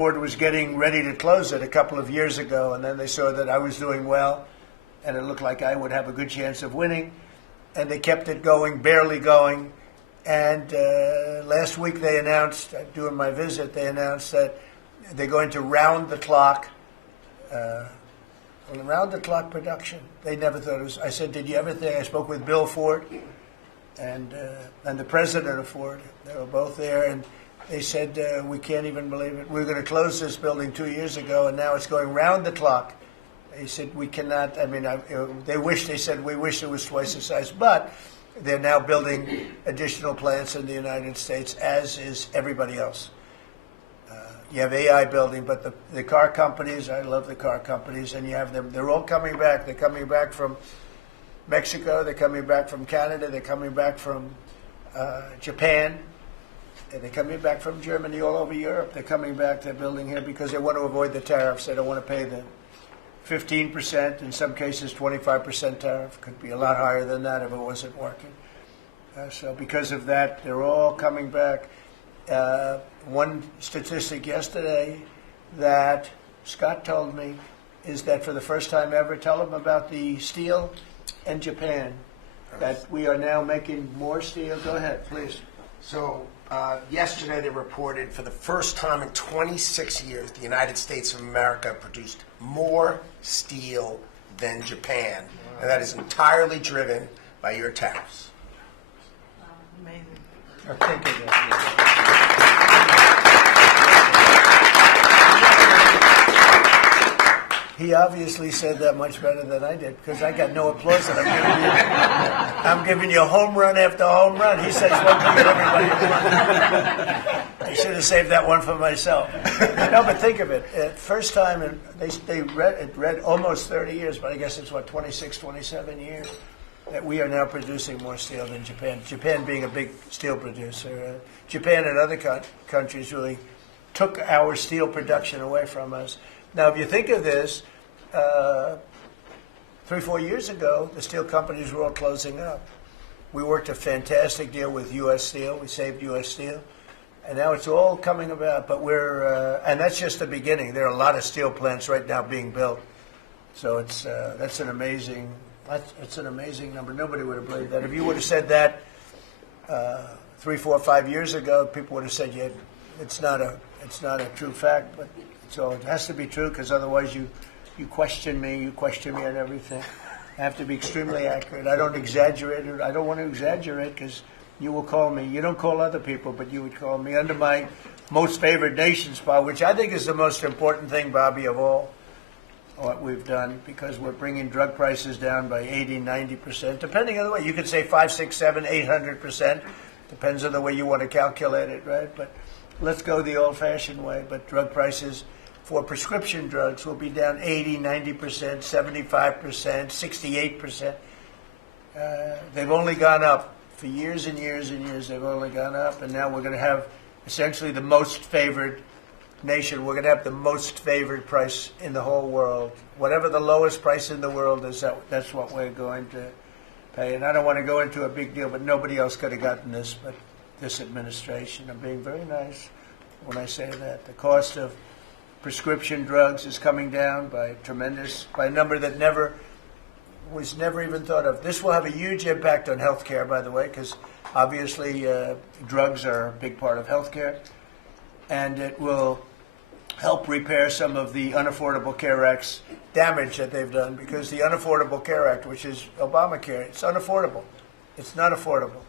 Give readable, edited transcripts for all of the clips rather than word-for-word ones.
Ford was getting ready to close it a couple of years ago, and then they saw that I was doing well, and it looked like I would have a good chance of winning, and they kept it going, barely going. And last week they announced, during my visit, they announced that they're going to round the clock production. They never thought it was. I said, did you ever think? I spoke with Bill Ford and the president of Ford. They were both there, and they said, we can't even believe it. We were going to close this building 2 years ago, and now it's going round the clock. They said, we cannot. I mean, they said, we wish it was twice the size. But they're now building additional plants in the United States, as is everybody else. You have AI building, but the car companies, I love the car companies, and you have them. They're all coming back. They're coming back from Mexico. They're coming back from Canada. They're coming back from Japan. And they're coming back from Germany, all over Europe. They're coming back. They're building here because they want to avoid the tariffs. They don't want to pay the 15%, in some cases 25% tariff. Could be a lot higher than that if it wasn't working. So because of that, they're all coming back. One statistic yesterday that Scott told me is that for the first time ever, tell them about the steel in Japan, that we are now making more steel. Go ahead, please. So yesterday they reported for the first time in 26 years, the United States of America produced more steel than Japan. Wow. And that is entirely driven by your tariffs. Amazing. Think of that. He obviously said that much better than I did, because I got no applause that I'm giving you home run after home run. He says one thing and everybody else. I should have saved that one for myself. No, but think of it. First time, and they read almost 30 years, but I guess it's 26, 27 years, that we are now producing more steel than Japan. Japan being a big steel producer. Japan and other countries really took our steel production away from us. Now, if you think of this, 3-4 years ago, the steel companies were all closing up. We worked a fantastic deal with U.S. Steel. We saved U.S. Steel. And now it's all coming about. But and that's just the beginning. There are a lot of steel plants right now being built. So that's an amazing number. Nobody would have believed that. If you would have said that 3, 4, 5 years ago, people would have said, yeah, it's not a true fact. But so it has to be true, because otherwise you question me on everything. I have to be extremely accurate. I don't exaggerate it. I don't want to exaggerate, because you will call me. You don't call other people, but you would call me under my most favored nation spot, which I think is the most important thing, Bobby, of all what we've done, because we're bringing drug prices down by 80, 90%, depending on the way. You could say 5, 6, 7, 800%. Depends on the way you want to calculate it, right? But let's go the old-fashioned way. But drug prices for prescription drugs will be down 80, 90%, 75%, 68%. They've only gone up for years and years and years. They've only gone up, and now we're going to have essentially the most favored nation. We're going to have the most favored price in the whole world. Whatever the lowest price in the world is, that's what we're going to pay. And I don't want to go into a big deal, but nobody else could have gotten this but this administration. I'm being very nice when I say that. The cost of prescription drugs is coming down by a number that was never even thought of. This will have a huge impact on healthcare, by the way, because obviously drugs are a big part of healthcare, and it will help repair some of the Unaffordable Care Act's damage that they've done, because the Unaffordable Care Act, which is Obamacare, it's unaffordable. It's not affordable,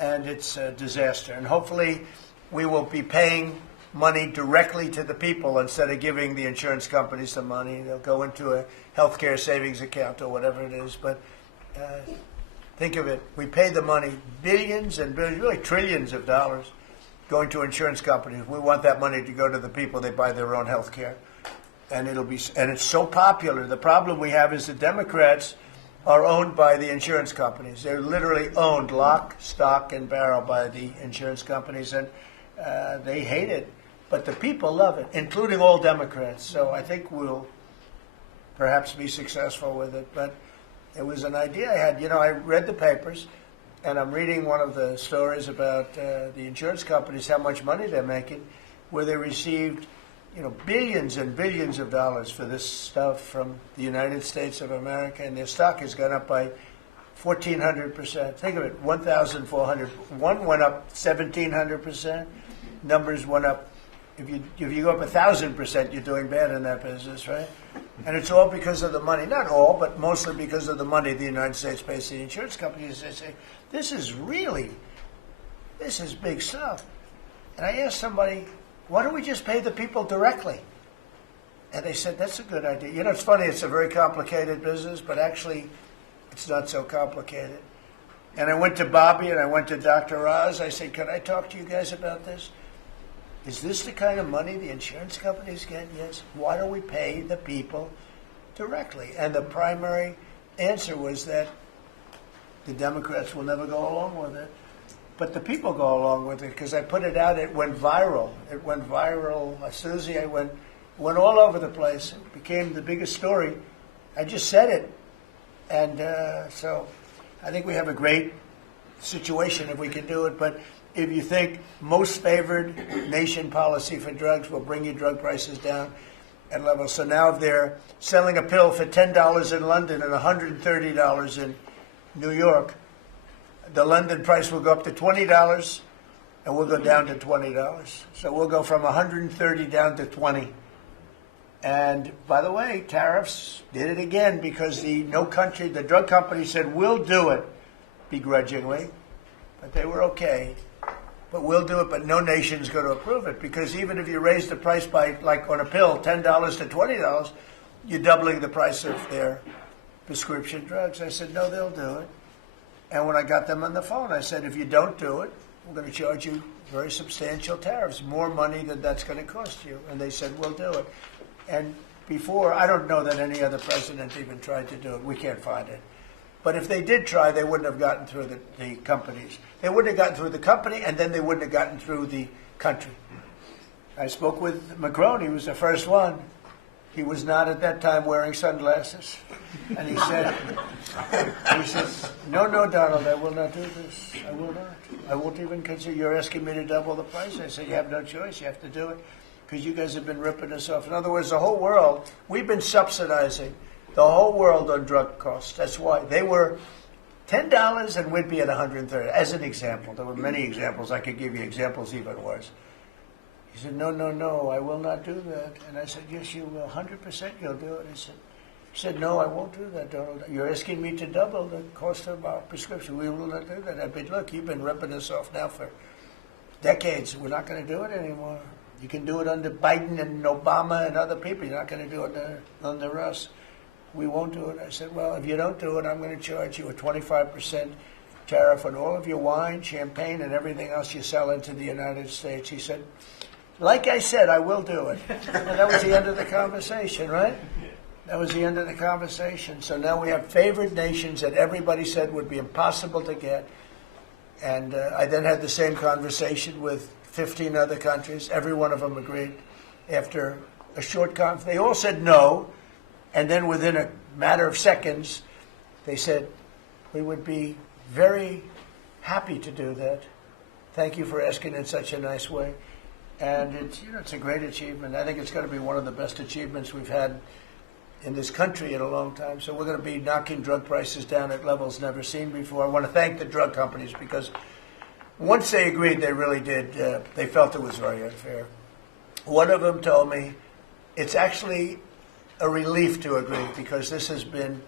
and it's a disaster. And hopefully we will be paying money directly to the people instead of giving the insurance companies the money. They'll go into a healthcare savings account or whatever it is. But think of it. We pay the money, billions and billions, really trillions of dollars going to insurance companies. We want that money to go to the people. They buy their own health care. And it's so popular. The problem we have is the Democrats are owned by the insurance companies. They're literally owned lock, stock, and barrel by the insurance companies, and they hate it. But the people love it, including all Democrats. So I think we'll perhaps be successful with it. But it was an idea I had. I read the papers, and I'm reading one of the stories about the insurance companies, how much money they're making, where they received, billions and billions of dollars for this stuff from the United States of America, and their stock has gone up by 1,400%. Think of it, 1,400. One went up 1,700%. Numbers went up. If you go up 1,000%, you're doing bad in that business, right? And it's all because of the money. Not all, but mostly because of the money the United States pays the insurance companies. They say, this is big stuff. And I asked somebody, why don't we just pay the people directly? And they said, that's a good idea. It's funny, it's a very complicated business, but actually it's not so complicated. And I went to Bobby and I went to Dr. Oz. I said, can I talk to you guys about this? Is this the kind of money the insurance companies get? Yes. Why don't we pay the people directly? And the primary answer was that the Democrats will never go along with it. But the people go along with it because I put it out. It went viral. Susie, I went all over the place. It became the biggest story. I just said it. And so I think we have a great situation if we can do it. But if you think most favored nation policy for drugs will bring your drug prices down at levels. So now if they're selling a pill for $10 in London and $130 in New York, the London price will go up to $20 and we'll go down to $20. So we'll go from 130 down to 20. And by the way, tariffs did it again because the drug company said, we'll do it begrudgingly, but they were okay. But we'll do it, but no nation's going to approve it because even if you raise the price by, like on a pill, $10 to $20, you're doubling the price of their prescription drugs. I said, no, they'll do it. And when I got them on the phone, I said, if you don't do it, we're going to charge you very substantial tariffs, more money than that's going to cost you. And they said, we'll do it. And before, I don't know that any other president even tried to do it. We can't find it. But if they did try, they wouldn't have gotten through the companies. They wouldn't have gotten through the company, and then they wouldn't have gotten through the country. I spoke with Macron. He was the first one. He was not at that time wearing sunglasses. And he said, no, Donald, I will not do this. I will not. I won't even consider. You're asking me to double the price. I said, you have no choice. You have to do it because you guys have been ripping us off. In other words, the whole world, we've been subsidizing the whole world on drug costs. That's why. They were $10 and we'd be at 130. As an example. There were many examples. I could give you examples even worse. He said, no, I will not do that. And I said, yes, you will. 100% you'll do it. He said, no, I won't do that, Donald. You're asking me to double the cost of our prescription. We will not do that. I said, look, you've been ripping us off now for decades. We're not going to do it anymore. You can do it under Biden and Obama and other people. You're not going to do it under us. We won't do it. I said, well, if you don't do it, I'm going to charge you a 25% tariff on all of your wine, champagne, and everything else you sell into the United States. He said, like I said, I will do it. And that was the end of the conversation, right? That was the end of the conversation. So now we have favored nations that everybody said would be impossible to get. And I then had the same conversation with 15 other countries. Every one of them agreed. After a short conference, they all said no. And then within a matter of seconds, they said, we would be very happy to do that. Thank you for asking in such a nice way. And it's a great achievement. I think it's going to be one of the best achievements we've had in this country in a long time. So we're going to be knocking drug prices down at levels never seen before. I want to thank the drug companies because once they agreed, they really did. They felt it was very unfair. One of them told me it's actually a relief to agree because this has been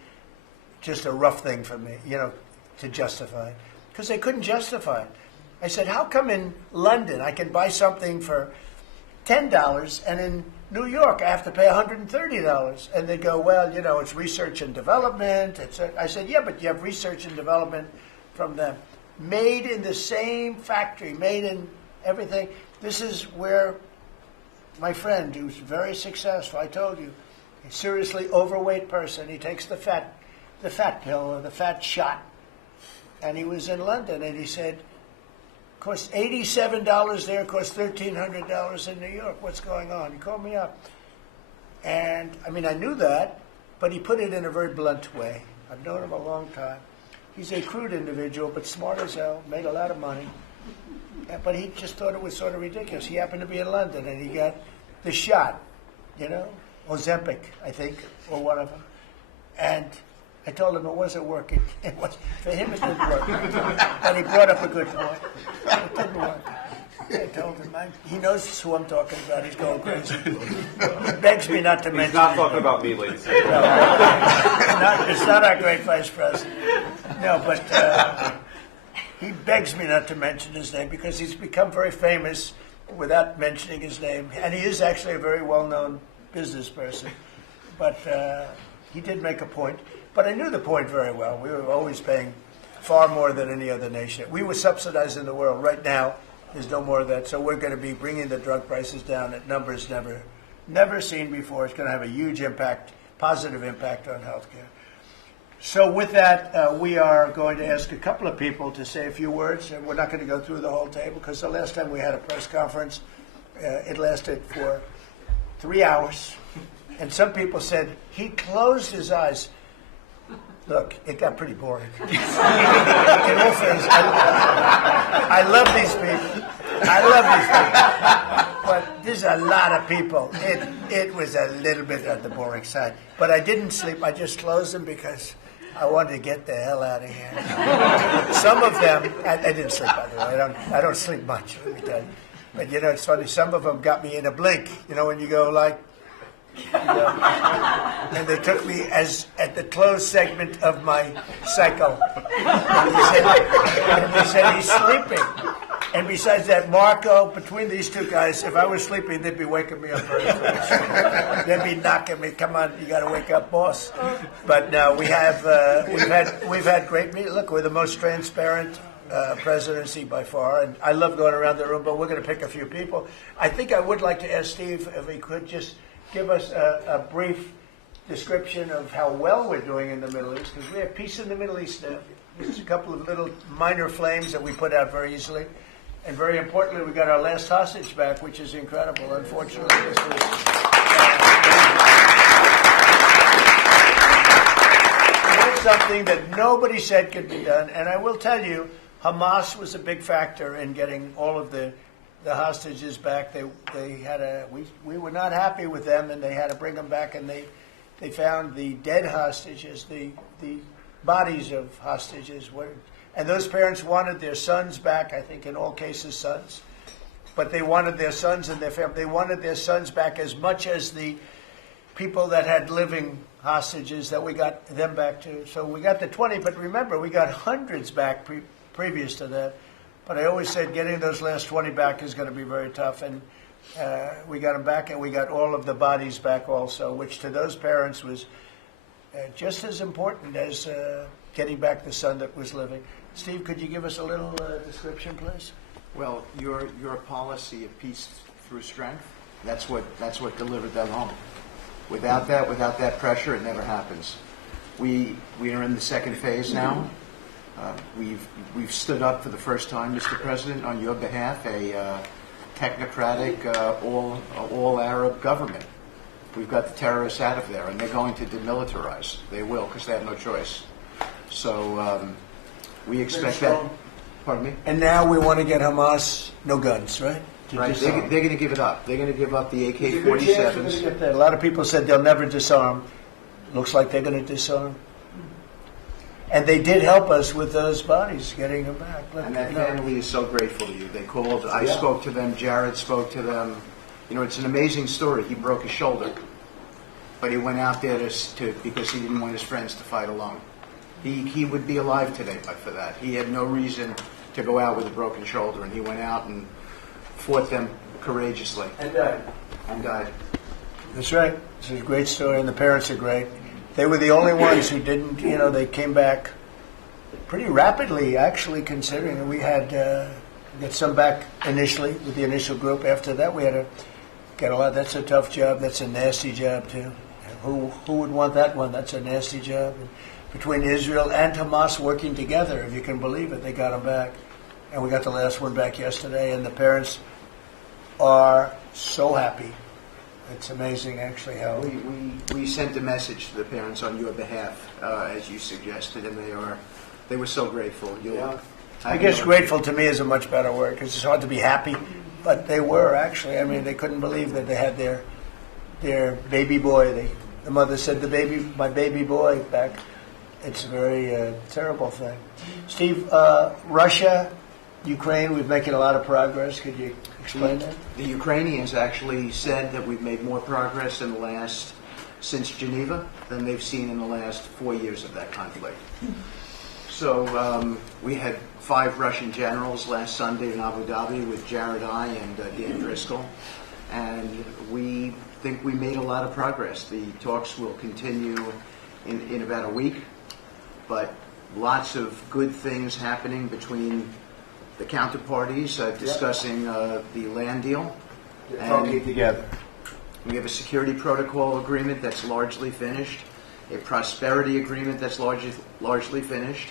just a rough thing for me, to justify. Because they couldn't justify it. I said, how come in London I can buy something for $10 and in New York I have to pay $130? And they go, well, it's research and development. I said, yeah, but you have research and development from them. Made in the same factory, made in everything. This is where my friend, who's very successful, I told you, a seriously overweight person, he takes the fat pill or the fat shot. And he was in London and he said, costs $87 there, costs $1,300 in New York. What's going on? He called me up. And, I knew that, but he put it in a very blunt way. I've known him a long time. He's a crude individual, but smart as hell, made a lot of money. But he just thought it was sort of ridiculous. He happened to be in London, and he got the shot, Ozempic, I think, or one of them. And I told him it wasn't working. For him, it didn't work. And he brought up a good point. It didn't work. I told him, he knows who I'm talking about. He's going crazy. He begs me not to mention. He's not talking about me, ladies. No, it's not our great vice president. No, but he begs me not to mention his name because he's become very famous without mentioning his name. And he is actually a very well-known business person. But he did make a point. But I knew the point very well. We were always paying far more than any other nation. We were subsidizing the world. Right now, there's no more of that. So we're going to be bringing the drug prices down at numbers never seen before. It's going to have a huge impact, positive impact on healthcare. So with that, we are going to ask a couple of people to say a few words. And we're not going to go through the whole table because the last time we had a press conference, it lasted for 3 hours. And some people said he closed his eyes. Look, it got pretty boring. In all fairness, I love these people. But there's a lot of people. It was a little bit on the boring side. But I didn't sleep. I just closed them because I wanted to get the hell out of here. Some of them, I didn't sleep, by the way. I don't sleep much, let me tell you. But, it's funny. Some of them got me in a blink. When you go like, and they took me as at the closed segment of my cycle. And they said he's sleeping. And besides that, Marco, between these two guys, if I was sleeping, they'd be waking me up very fast. They'd be knocking me. Come on, you got to wake up, boss. But no, we've had great meetings. Look, we're the most transparent presidency by far, and I love going around the room. But we're going to pick a few people. I think I would like to ask Steve if he could just give us a brief description of how well we're doing in the Middle East, because we have peace in the Middle East now. There's a couple of little minor flames that we put out very easily. And very importantly, we got our last hostage back, which is incredible. Unfortunately, this was something that nobody said could be done. And I will tell you, Hamas was a big factor in getting all of the hostages back. We were not happy with them, and they had to bring them back. And they found the dead hostages, the bodies of hostages. And those parents wanted their sons back. I think in all cases, sons. But they wanted their sons and their family. They wanted their sons back as much as the people that had living hostages that we got them back to. So we got the 20, but remember, we got hundreds back previous to that. But I always said getting those last 20 back is going to be very tough. And we got them back, and we got all of the bodies back also, which to those parents was just as important as getting back the son that was living. Steve, could you give us a little description, please? Well, your policy of peace through strength, that's what delivered them home. Without that pressure, it never happens. We are in the second phase now. We've stood up for the first time, Mr. President, on your behalf, a technocratic, all Arab government. We've got the terrorists out of there, and they're going to demilitarize. They will, because they have no choice. So we expect that. Pardon me? And now we want to get Hamas no guns, right? Right. They're going to give it up. They're going to give up the AK-47s. A lot of people said they'll never disarm. Looks like they're going to disarm. And they did help us with those bodies, getting them back. And that family is so grateful to you. They called. I spoke to them. Jared spoke to them. It's an amazing story. He broke his shoulder, but he went out there because he didn't want his friends to fight alone. He would be alive today but for that. He had no reason to go out with a broken shoulder, and he went out and fought them courageously. And died. That's right. It's a great story, and the parents are great. They were the only ones who didn't, they came back pretty rapidly, actually, considering we had get some back initially with the initial group. After that, we had to get a lot. That's a tough job. That's a nasty job, too. Who would want that one? That's a nasty job. And between Israel and Hamas working together, if you can believe it, they got them back. And we got the last one back yesterday, and the parents are so happy. It's amazing, actually, how we sent a message to the parents on your behalf, as you suggested, and they were so grateful. I guess grateful to me is a much better word, because it's hard to be happy. but they were actually. I mean, they couldn't believe that they had their baby boy. The mother said, my baby boy back. It's a very terrible thing. Steve, Russia, Ukraine, we're making a lot of progress. Could you explain that? The Ukrainians actually said that we've made more progress since Geneva than they've seen in the last 4 years of that conflict. So we had 5 Russian generals last Sunday in Abu Dhabi with Jared and Dan Driscoll, and we think we made a lot of progress. The talks will continue in about a week, but lots of good things happening between the counterparties discussing the land deal. Talking together. We have a security protocol agreement that's largely finished, a prosperity agreement that's largely finished,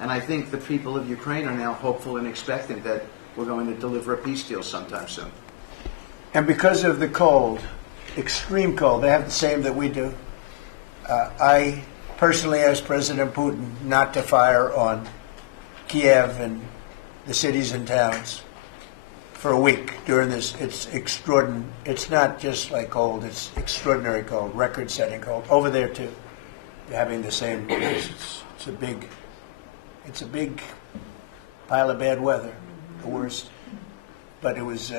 and I think the people of Ukraine are now hopeful and expectant that we're going to deliver a peace deal sometime soon. And because of the cold, extreme cold, they have the same that we do. I personally asked President Putin not to fire on Kiev and the cities and towns for a week during this. It's extraordinary. It's not just like cold. It's extraordinary cold, record-setting cold. Over there too, they're having the same. It's a big pile of bad weather, the worst. But it was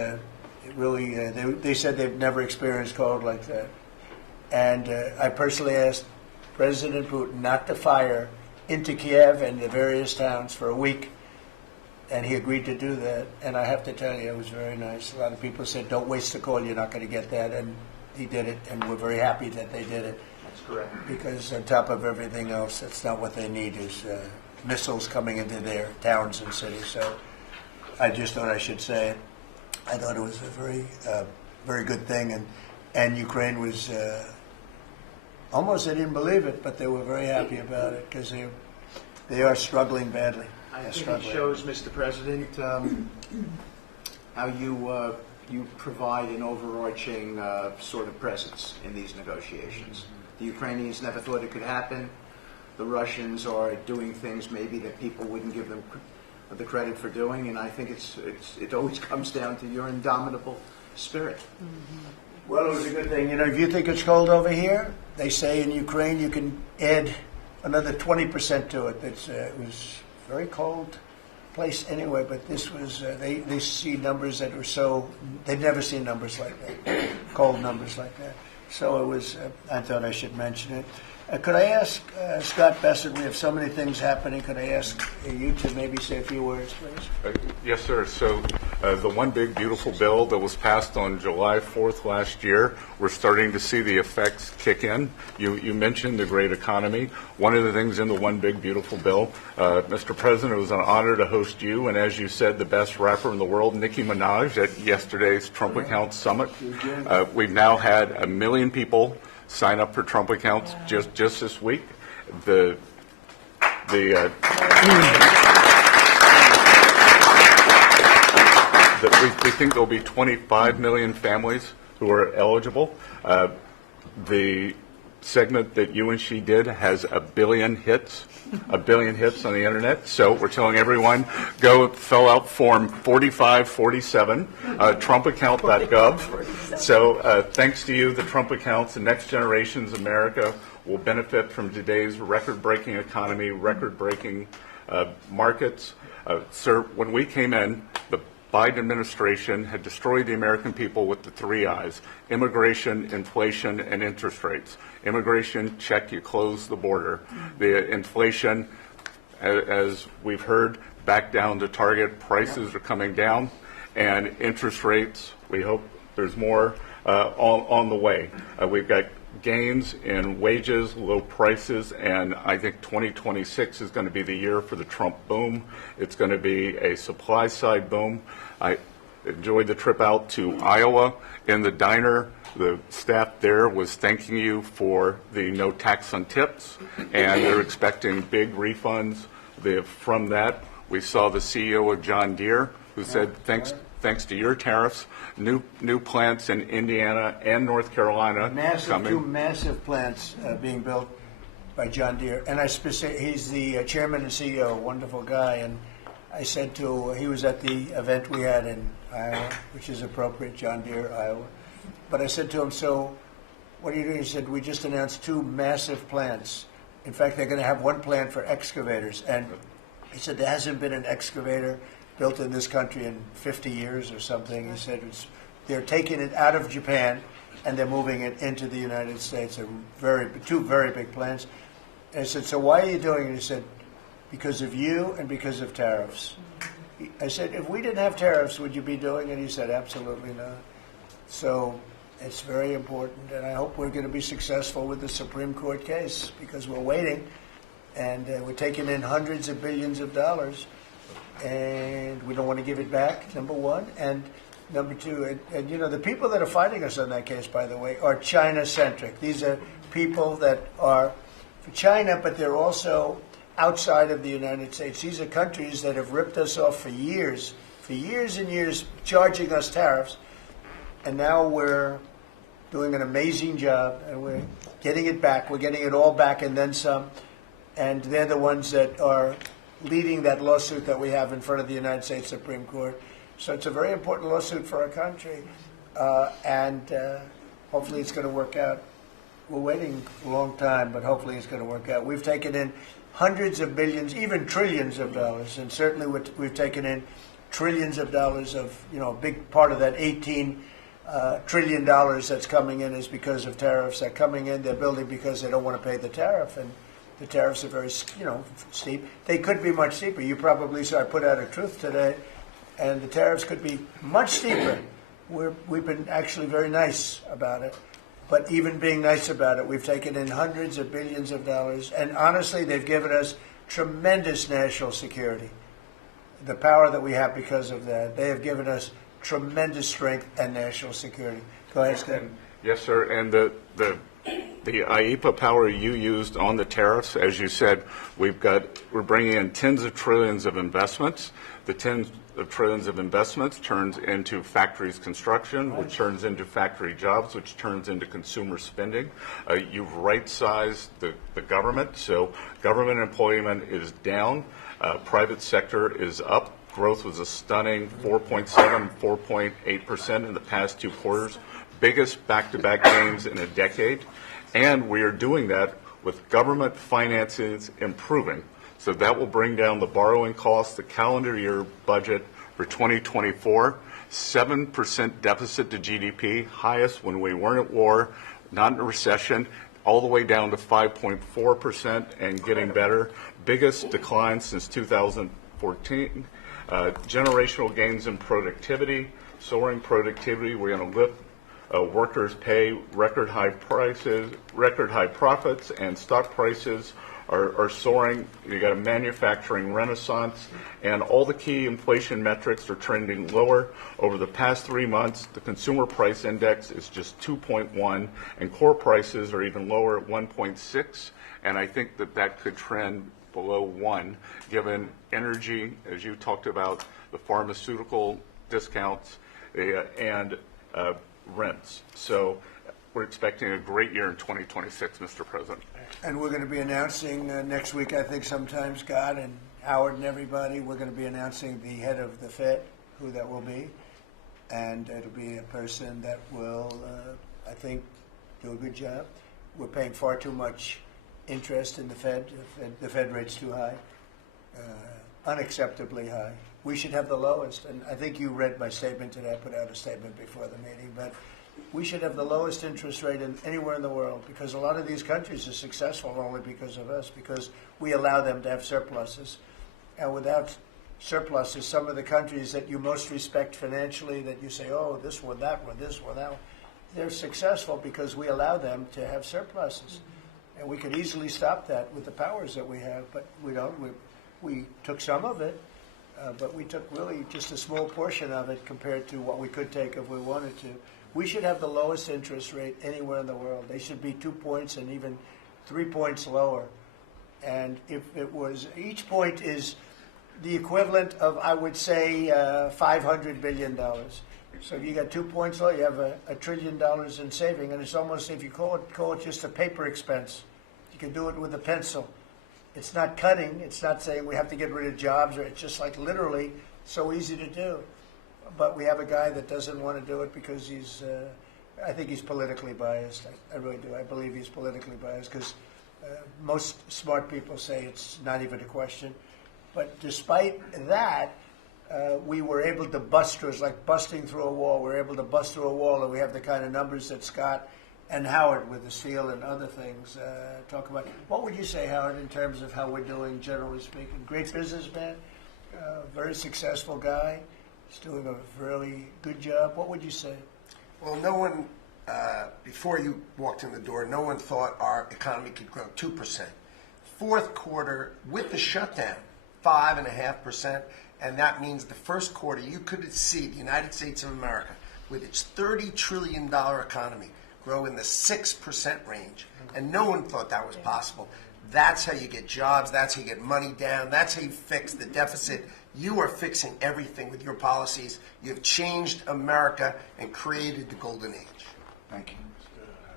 really. They said they've never experienced cold like that. And I personally asked President Putin not to fire into Kiev and the various towns for a week. And he agreed to do that. And I have to tell you, it was very nice. A lot of people said, don't waste the call, you're not going to get that. And he did it, and we're very happy that they did it. That's correct. Because on top of everything else, that's not what they need is missiles coming into their towns and cities. So I just thought I should say it. I thought it was a very good thing. And Ukraine was almost, they didn't believe it, but they were very happy about it because they are struggling badly. I think it shows, Mr. President, how you provide an overarching sort of presence in these negotiations. The Ukrainians never thought it could happen. The Russians are doing things maybe that people wouldn't give them the credit for doing, and I think it always comes down to your indomitable spirit. Well, it was a good thing. You know, if you think it's cold over here, they say in Ukraine you can add another 20% to it. It was a very cold place anyway, but this was, they see numbers that were so, they've never seen numbers like that, cold numbers like that. So it was, I thought I should mention it. Could I ask Scott Bessett, we have so many things happening, could I ask you to maybe say a few words, please? Yes, sir. So the one big beautiful bill that was passed on July 4th last year, we're starting to see the effects kick in. You mentioned the great economy. One of the things in the one big beautiful bill, Mr. President, it was an honor to host you, and as you said, the best rapper in the world, Nicki Minaj, at yesterday's Trump Accounts Summit. We've now had 1 million people sign up for Trump accounts just this week. We think there'll be 25 million families who are eligible. The segment that you and she did has 1 billion hits on the internet. So we're telling everyone, go fill out form 4547, trumpaccount.gov. So thanks to you, the Trump accounts, the next generation's America will benefit from today's record-breaking economy, record-breaking markets. Sir, when we came in, the Biden administration had destroyed the American people with the 3 I's: immigration, inflation, and interest rates. Immigration, check, you close the border. The inflation, as we've heard, back down to target. Prices are coming down. And interest rates, we hope there's more on the way. We've got gains in wages, low prices, and I think 2026 is going to be the year for the Trump boom. It's going to be a supply side boom. I enjoyed the trip out to Iowa. In the diner, the staff there was thanking you for the no tax on tips, and they're expecting big refunds from that. We saw the CEO of John Deere who said, thanks to your tariffs, new plants in Indiana and North Carolina coming. 2 massive plants being built by John Deere. And he's the chairman and CEO, wonderful guy. And I said he was at the event we had in Iowa, which is appropriate, John Deere, Iowa. But I said to him, so what are you doing? He said, we just announced 2 massive plants. In fact, they're going to have 1 plant for excavators. And he said, there hasn't been an excavator built in this country in 50 years or something. He said, they're taking it out of Japan and they're moving it into the United States. They're 2 very big plants. And I said, so why are you doing it? He said, because of you and because of tariffs. I said, if we didn't have tariffs, would you be doing it? He said, absolutely not. So it's very important, and I hope we're going to be successful with the Supreme Court case because we're waiting, and we're taking in hundreds of billions of dollars, and we don't want to give it back, number one. And number two, and you know, the people that are fighting us on that case, by the way, are China-centric. These are people that are for China, but they're also outside of the United States. These are countries that have ripped us off for years and years, charging us tariffs. And now we're doing an amazing job, and we're getting it back. We're getting it all back and then some. And they're the ones that are leading that lawsuit that we have in front of the United States Supreme Court. So it's a very important lawsuit for our country. And hopefully it's going to work out. We're waiting a long time, but hopefully it's going to work out. We've taken in hundreds of billions, even trillions of dollars, and certainly we've taken in trillions of dollars of, you know, a big part of that $18 trillion that's coming in is because of tariffs. They're coming in, they're building because they don't want to pay the tariff, and the tariffs are very, you know, steep. They could be much steeper. You probably saw I put out a truth today, and the tariffs could be much steeper. We've been actually very nice about it. But even being nice about it, we've taken in hundreds of billions of dollars. And honestly, they've given us tremendous national security. The power that we have because of that. They have given us tremendous strength and national security. Go ahead, Stephen. Yes, sir. And the IEPA power you used on the tariffs, as you said, we're bringing in tens of trillions of investments. The tens of trillions of investments turns into factories construction, which turns into factory jobs, which turns into consumer spending. You've right-sized the government, so government employment is down. Private sector is up. Growth was a stunning 4.7, 4.8% in the past 2 quarters. Biggest back-to-back gains in a decade. And we are doing that with government finances improving. So that will bring down the borrowing costs, the calendar year budget for 2024, 7% deficit to GDP, highest when we weren't at war, not in a recession, all the way down to 5.4% and getting better. Biggest decline since 2014. Generational gains in productivity, soaring productivity. We're going to lift workers' pay, record high prices, record high profits, and stock prices are soaring. You got a manufacturing renaissance, and all the key inflation metrics are trending lower. Over the past 3 months, the consumer price index is just 2.1, and core prices are even lower at 1.6, and I think that could trend below 1, given energy, as you talked about, the pharmaceutical discounts, and rents. So we're expecting a great year in 2026, Mr. President. And we're going to be announcing next week, I think sometime, Scott and Howard and everybody, we're going to be announcing the head of the Fed, who that will be. And it'll be a person that will, I think, do a good job. We're paying far too much interest in the Fed. The Fed rate's too high, unacceptably high. We should have the lowest. And I think you read my statement today. I put out a statement before the meeting. But we should have the lowest interest rate anywhere in the world, because a lot of these countries are successful only because of us, because we allow them to have surpluses. And without surpluses, some of the countries that you most respect financially, that you say, oh, this one, that one, this one, that one, they're successful because we allow them to have surpluses. And we could easily stop that with the powers that we have, but we don't. We took some of it, but we took really just a small portion of it compared to what we could take if we wanted to. We should have the lowest interest rate anywhere in the world. They should be 2 points and even 3 points lower. And if it was, each point is the equivalent of, I would say, $500 billion. So if you got 2 points low, you have $1 trillion in saving, and it's almost, if you call it just a paper expense. You can do it with a pencil. It's not cutting. It's not saying we have to get rid of jobs, or it's just like literally so easy to do. but we have a guy that doesn't want to do it because he's, I think he's politically biased. I really do. I believe he's politically biased because most smart people say it's not even a question. But despite that, we were able to bust through. It's like busting through a wall. We're able to bust through a wall, and we have the kind of numbers that Scott and Howard with the steel and other things talk about. What would you say, Howard, in terms of how we're doing, generally speaking? Great businessman, very successful guy. He's doing a really good job. What would you say? Well, no one, before you walked in the door, no one thought our economy could grow 2%. Fourth quarter, with the shutdown, 5.5%, and that means the first quarter, you could see the United States of America, with its $30 trillion economy, grow in the 6% range. And no one thought that was possible. That's how you get jobs. That's how you get money down. That's how you fix the deficit. You are fixing everything with your policies. You've changed America and created the golden age. Thank you.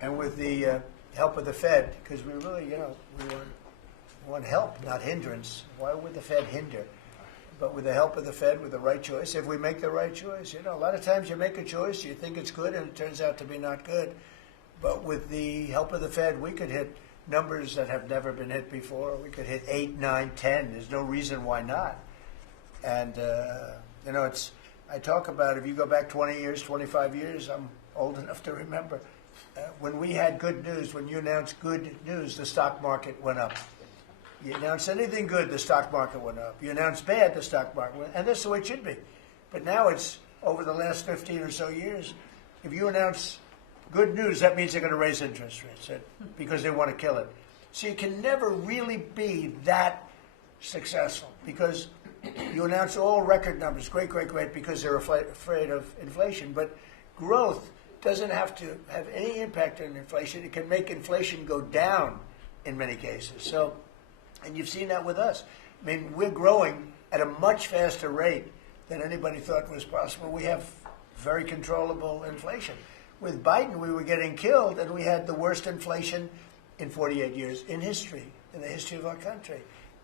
And with the help of the Fed, because we really, we want help, not hindrance. Why would the Fed hinder? But with the help of the Fed, with the right choice, if we make the right choice, a lot of times you make a choice, you think it's good, and it turns out to be not good. But with the help of the Fed, we could hit numbers that have never been hit before. We could hit 8, 9, 10. There's no reason why not. And, I talk about, if you go back 20 years, 25 years, I'm old enough to remember, when we had good news, when you announced good news, the stock market went up. You announced anything good, the stock market went up. You announced bad, the stock market went up. And that's the way it should be. But now it's, over the last 15 or so years, if you announce good news, that means they're going to raise interest rates because they want to kill it. So you can never really be that successful because you announce all record numbers, great, because they're afraid of inflation. But growth doesn't have to have any impact on inflation. It can make inflation go down in many cases. So, and you've seen that with us. I mean, we're growing at a much faster rate than anybody thought was possible. We have very controllable inflation. With Biden, we were getting killed, and we had the worst inflation in 48 years in history, in the history of our country.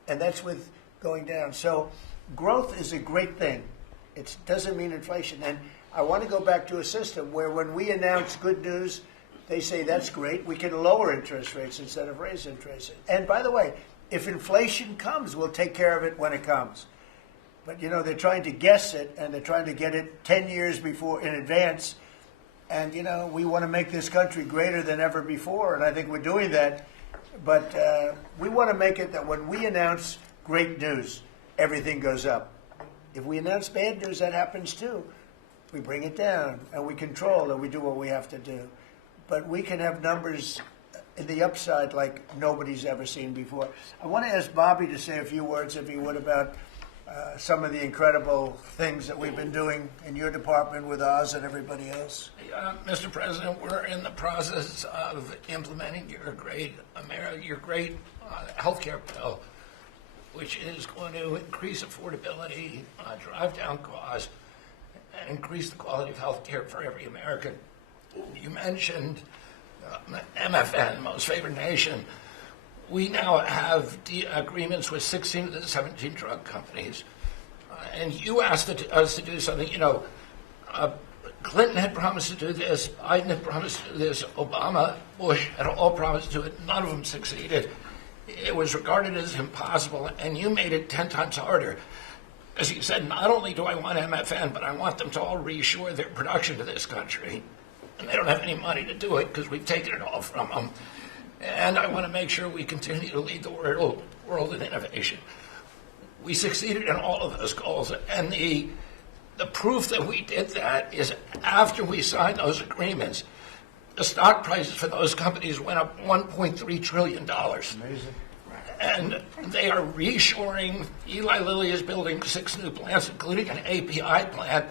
And that's with going down. So growth is a great thing. It doesn't mean inflation. And I want to go back to a system where when we announce good news, they say that's great. We can lower interest rates instead of raise interest rates. And by the way, if inflation comes, we'll take care of it when it comes. But, they're trying to guess it, and they're trying to get it 10 years before in advance. And, we want to make this country greater than ever before, and I think we're doing that. But we want to make it that when we announce great news, everything goes up. If we announce bad news, that happens too. We bring it down, and we control, and we do what we have to do. But we can have numbers in the upside like nobody's ever seen before. I want to ask Bobby to say a few words, if he would, about some of the incredible things that we've been doing in your department with Oz and everybody else. Mr. President, we're in the process of implementing your great health care bill, which is going to increase affordability, drive down costs, and increase the quality of health care for every American. You mentioned MFN, Most Favored Nation. We now have agreements with 16 of the 17 drug companies. And you asked us to do something. Clinton had promised to do this. Biden had promised to do this. Obama, Bush had all promised to do it. None of them succeeded. It was regarded as impossible, and you made it 10 times harder. As you said, not only do I want MFN, but I want them to all reshore their production to this country. And they don't have any money to do it because we've taken it all from them. And I want to make sure we continue to lead the world in innovation. We succeeded in all of those goals. And the proof that we did that is after we signed those agreements, the stock prices for those companies went up $1.3 trillion. Amazing. And they are reshoring. Eli Lilly is building 6 new plants, including an API plant.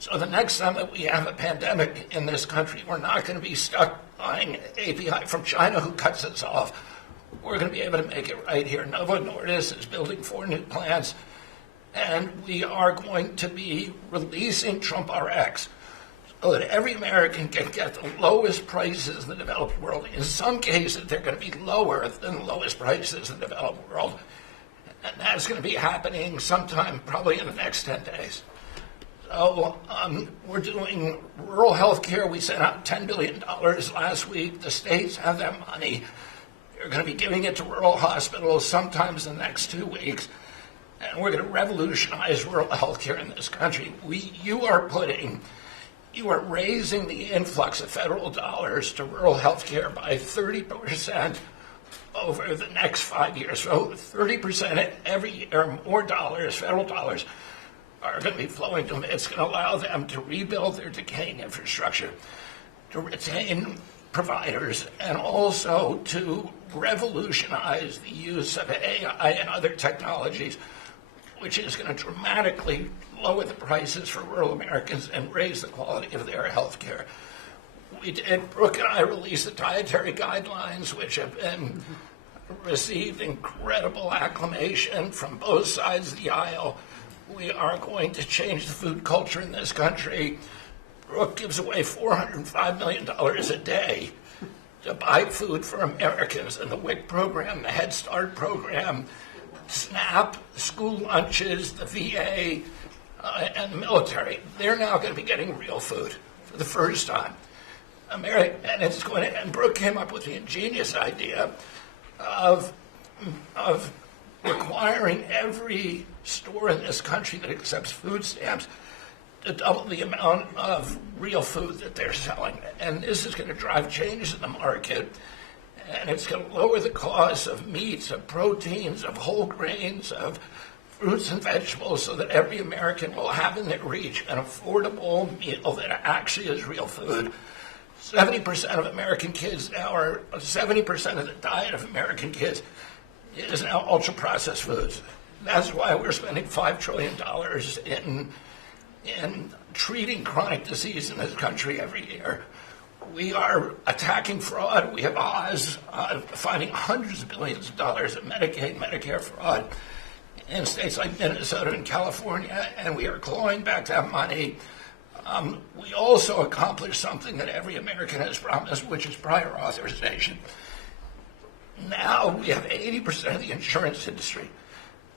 So the next time that we have a pandemic in this country, we're not going to be stuck buying API from China who cuts us off. We're going to be able to make it right here. Novo Nordisk is building 4 new plants, and we are going to be releasing Trump RX so that every American can get the lowest prices in the developed world. In some cases, they're going to be lower than the lowest prices in the developed world. And that's going to be happening sometime probably in the next 10 days. So we're doing rural health care. We sent out $10 billion last week. The states have that money. They're going to be giving it to rural hospitals sometimes in the next 2 weeks. And we're going to revolutionize rural health care in this country. You are raising the influx of federal dollars to rural health care by 30% over the next 5 years. So 30% every year, more dollars, federal dollars, are going to be flowing to them. It's going to allow them to rebuild their decaying infrastructure, to retain providers, and also to revolutionize the use of AI and other technologies, which is going to dramatically lower the prices for rural Americans and raise the quality of their health care. Brooke and I released the dietary guidelines, which have been received incredible acclamation from both sides of the aisle. We are going to change the food culture in this country. Brooke gives away $405 million a day to buy food for Americans. And the WIC program, the Head Start program, SNAP, school lunches, the VA, and the military, they're now going to be getting real food for the first time. And Brooke came up with the ingenious idea of requiring every store in this country that accepts food stamps to double the amount of real food that they're selling. And this is going to drive change in the market, and it's going to lower the cost of meats, of proteins, of whole grains, of fruits and vegetables, so that every American will have in their reach an affordable meal that actually is real food. 70% of American kids now are, 70% of the diet of American kids is now ultra-processed foods. That's why we're spending $5 trillion in treating chronic disease in this country every year. We are attacking fraud. We have odds finding hundreds of billions of dollars of Medicaid, Medicare fraud in states like Minnesota and California, and we are clawing back that money. We also accomplished something that every American has promised, which is prior authorization. Now we have 80% of the insurance industry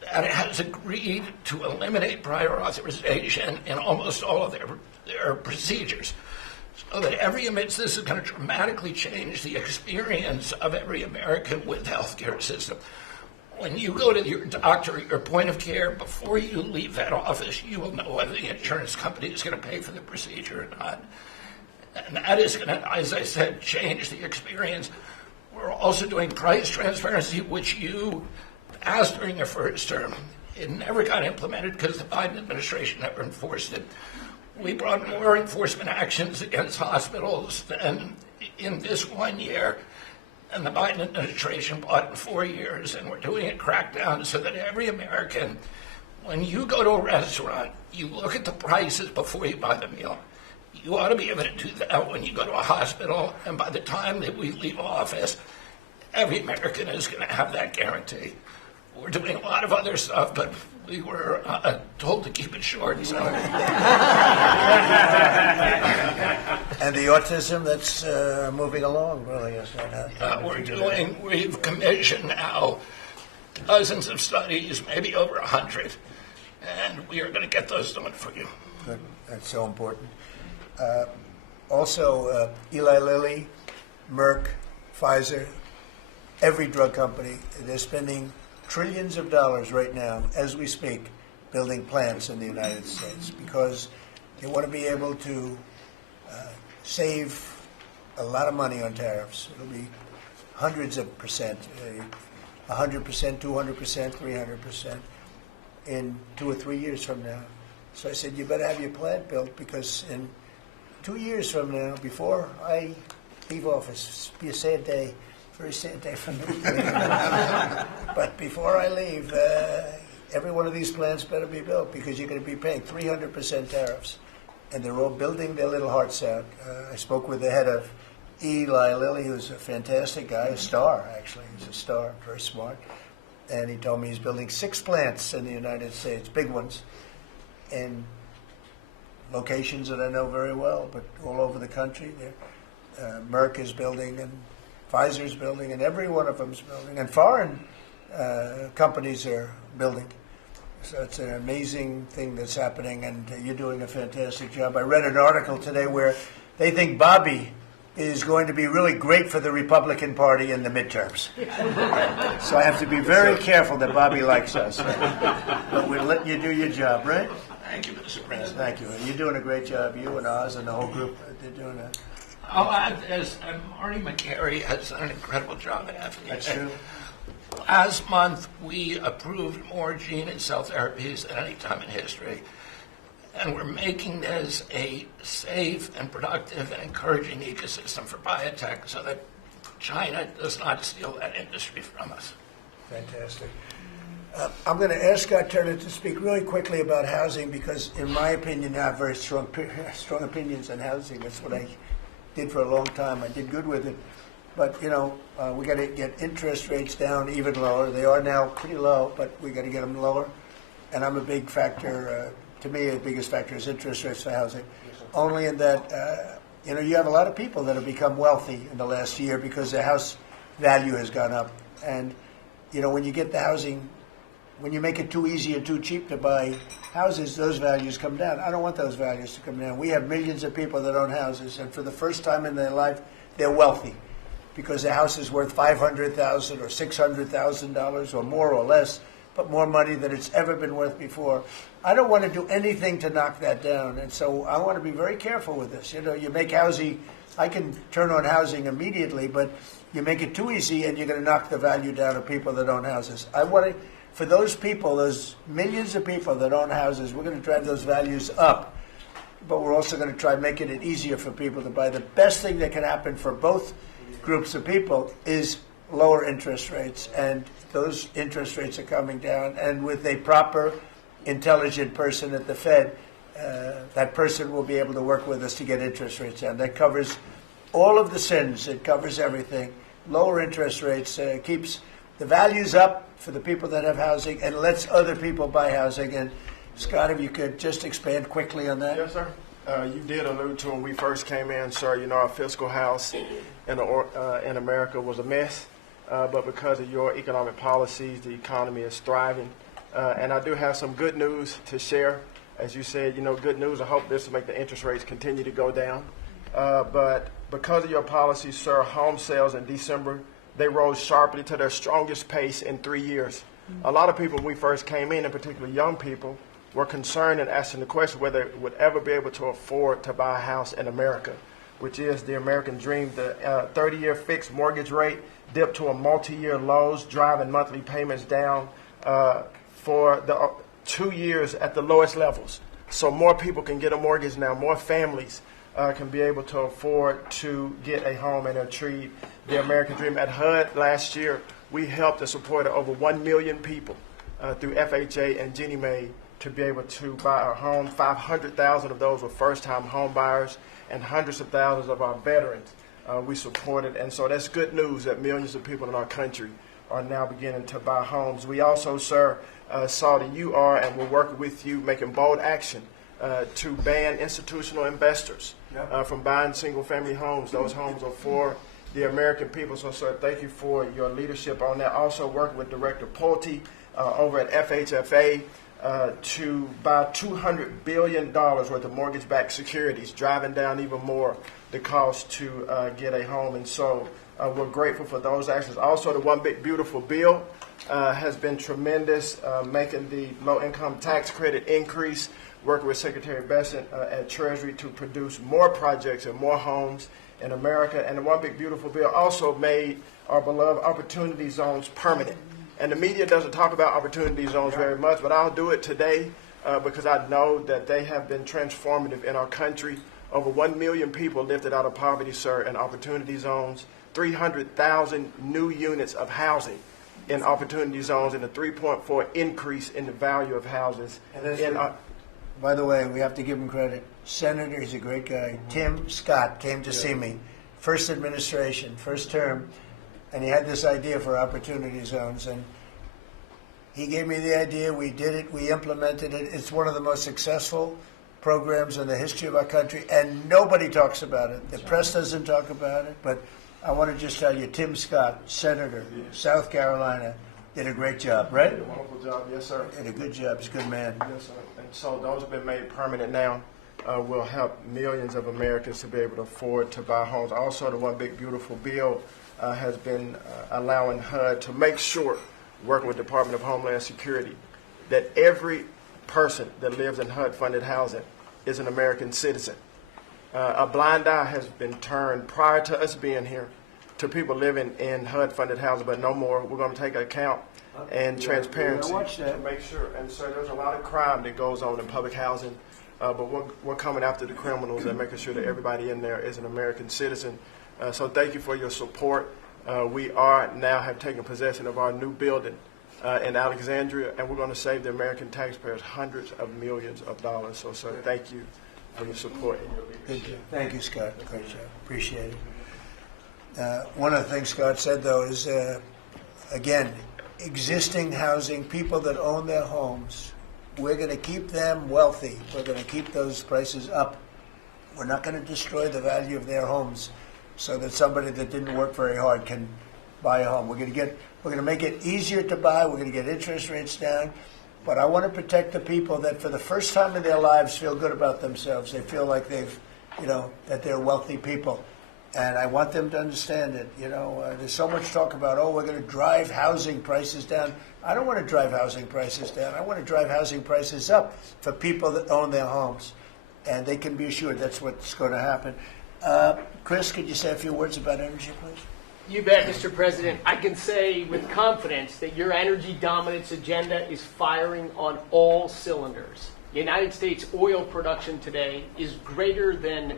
that has agreed to eliminate prior authorization in almost all of their procedures. So that this is going to dramatically change the experience of every American with the healthcare system. When you go to your doctor at your point of care, before you leave that office, you will know whether the insurance company is going to pay for the procedure or not. And that is going to, as I said, change the experience. We're also doing price transparency, which you asked during your first term. It never got implemented because the Biden administration never enforced it. We brought more enforcement actions against hospitals than in this 1 year, and the Biden administration bought in 4 years, and we're doing a crackdown so that every American, when you go to a restaurant, you look at the prices before you buy the meal. You ought to be able to do that when you go to a hospital, and by the time that we leave office, every American is going to have that guarantee. We're doing a lot of other stuff, but we were told to keep it short. So. And the autism that's moving along, really, is We've commissioned now dozens of studies, maybe over 100, and we are going to get those done for you. Good. That's so important. Also, Eli Lilly, Merck, Pfizer, every drug company, they're spending trillions of dollars right now, as we speak, building plants in the United States because they want to be able to save a lot of money on tariffs. It'll be hundreds of percent, 100%, 200%, 300% in 2 or 3 years from now. So I said, you better have your plant built because in 2 years from now, before I leave office, it'll be a sad day. Very sad day for me. But before I leave, every one of these plants better be built because you're going to be paying 300% tariffs. And they're all building their little hearts out. I spoke with the head of Eli Lilly, who's a fantastic guy, a star, actually. He's a star, very smart. And he told me he's building 6 plants in the United States, big ones, in locations that I know very well, but all over the country. Merck is building, and Pfizer's building, and every one of them's building, and foreign companies are building. So it's an amazing thing that's happening, and you're doing a fantastic job. I read an article today where they think Bobby is going to be really great for the Republican Party in the midterms. So I have to be very careful that Bobby likes us. But we'll let you do your job, right? Thank you, Mr. President. Thank you. And you're doing a great job. You and Oz and the whole group, they're doing a... I'll add this, and Marty McGarry has done an incredible job at FDA. That's true. Last month, we approved more gene and cell therapies than any time in history. And we're making this a safe and productive and encouraging ecosystem for biotech so that China does not steal that industry from us. Fantastic. I'm going to ask Scott Turner to speak really quickly about housing because, in my opinion, I have very strong opinions on housing. That's what I did for a long time. I did good with it. But, we got to get interest rates down even lower. They are now pretty low, but we got to get them lower. And I'm a big factor. To me, the biggest factor is interest rates for housing. Only in that, you have a lot of people that have become wealthy in the last year because their house value has gone up. And, when you get the housing, when you make it too easy and too cheap to buy houses, those values come down. I don't want those values to come down. We have millions of people that own houses, and for the first time in their life, they're wealthy because their house is worth $500,000 or $600,000 or more or less, but more money than it's ever been worth before. I don't want to do anything to knock that down, and so I want to be very careful with this. You make housing, I can turn on housing immediately, but you make it too easy and you're going to knock the value down of people that own houses. I want to, for those people, those millions of people that own houses, we're going to drive those values up, but we're also going to try making it easier for people to buy. The best thing that can happen for both groups of people is lower interest rates, and those interest rates are coming down, and with a proper, intelligent person at the Fed, that person will be able to work with us to get interest rates down. That covers all of the sins. It covers everything. Lower interest rates keeps the values up for the people that have housing and lets other people buy housing. And Scott, if you could just expand quickly on that. Yes, sir. You did allude to when we first came in, sir, our fiscal house in America was a mess. But because of your economic policies, the economy is thriving. And I do have some good news to share. As you said, good news. I hope this will make the interest rates continue to go down. But because of your policies, sir, home sales in December, they rose sharply to their strongest pace in 3 years. A lot of people, when we first came in particularly young people, were concerned and asking the question whether they would ever be able to afford to buy a house in America, which is the American dream. The 30-year fixed mortgage rate dipped to a multi-year lows, driving monthly payments down for the 2 years at the lowest levels. So more people can get a mortgage now. More families can be able to afford to get a home and achieve the American dream. At HUD last year, we helped and supported over 1 million people through FHA and Ginnie Mae to be able to buy a home. 500,000 of those were first-time home buyers, and hundreds of thousands of our veterans we supported. And so that's good news that millions of people in our country are now beginning to buy homes. We also, sir, saw that you are, and we're working with you, making bold action to ban institutional investors from buying single-family homes. Those homes are for the American people. So, sir, thank you for your leadership on that. Also working with Director Pulte over at FHFA to buy $200 billion worth of mortgage-backed securities, driving down even more the cost to get a home. And so we're grateful for those actions. Also, the One Big Beautiful Bill has been tremendous, making the low-income tax credit increase, working with Secretary Bessent at Treasury to produce more projects and more homes in America. And the One Big Beautiful Bill also made our beloved opportunity zones permanent. And the media doesn't talk about opportunity zones very much, but I'll do it today because I know that they have been transformative in our country. Over 1 million people lifted out of poverty, sir, in opportunity zones, 300,000 new units of housing in opportunity zones, and a 3.4 increase in the value of houses. By the way, we have to give him credit. Senator, he's a great guy. Tim Scott came to see me, first administration, first term, and he had this idea for opportunity zones, and he gave me the idea. We did it. We implemented it. It's one of the most successful programs in the history of our country, and nobody talks about it. The press doesn't talk about it, but I want to just tell you, Tim Scott, Senator, South Carolina, Did a great job, right? Did a wonderful job, yes, sir. Did a good job. He's a good man. Yes, sir. And so those have been made permanent now. Will help millions of Americans to be able to afford to buy homes. Also, the One Big Beautiful Bill has been allowing HUD to make sure, working with the Department of Homeland Security, that every person that lives in HUD-funded housing is an American citizen. A blind eye has been turned prior to us being here to people living in HUD-funded housing, but no more. We're going to take account and transparency watch that. to make sure. And so there's a lot of crime that goes on in public housing, but we're coming after the criminals and making sure that everybody in there is an American citizen. So thank you for your support. We have taken possession of our new building in Alexandria, and we're going to save the American taxpayers hundreds of millions of dollars. So, sir, thank you for your support and your leadership. Thank you, Scott. Great job. Appreciate it. One of the things Scott said, though, is, again, existing housing, people that own their homes, we're going to keep them wealthy. We're going to keep those prices up. We're not going to destroy the value of their homes so that somebody that didn't work very hard can buy a home. We're going to make it easier to buy. We're going to get interest rates down. But I want to protect the people that for the first time in their lives feel good about themselves. They feel like that they're wealthy people. And I want them to understand it. There's so much talk about, we're going to drive housing prices down. I don't want to drive housing prices down. I want to drive housing prices up for people that own their homes. And they can be assured that's what's going to happen. Chris, could you say a few words about energy, please? You bet, Mr. President. I can say with confidence that your energy dominance agenda is firing on all cylinders. The United States oil production today is greater than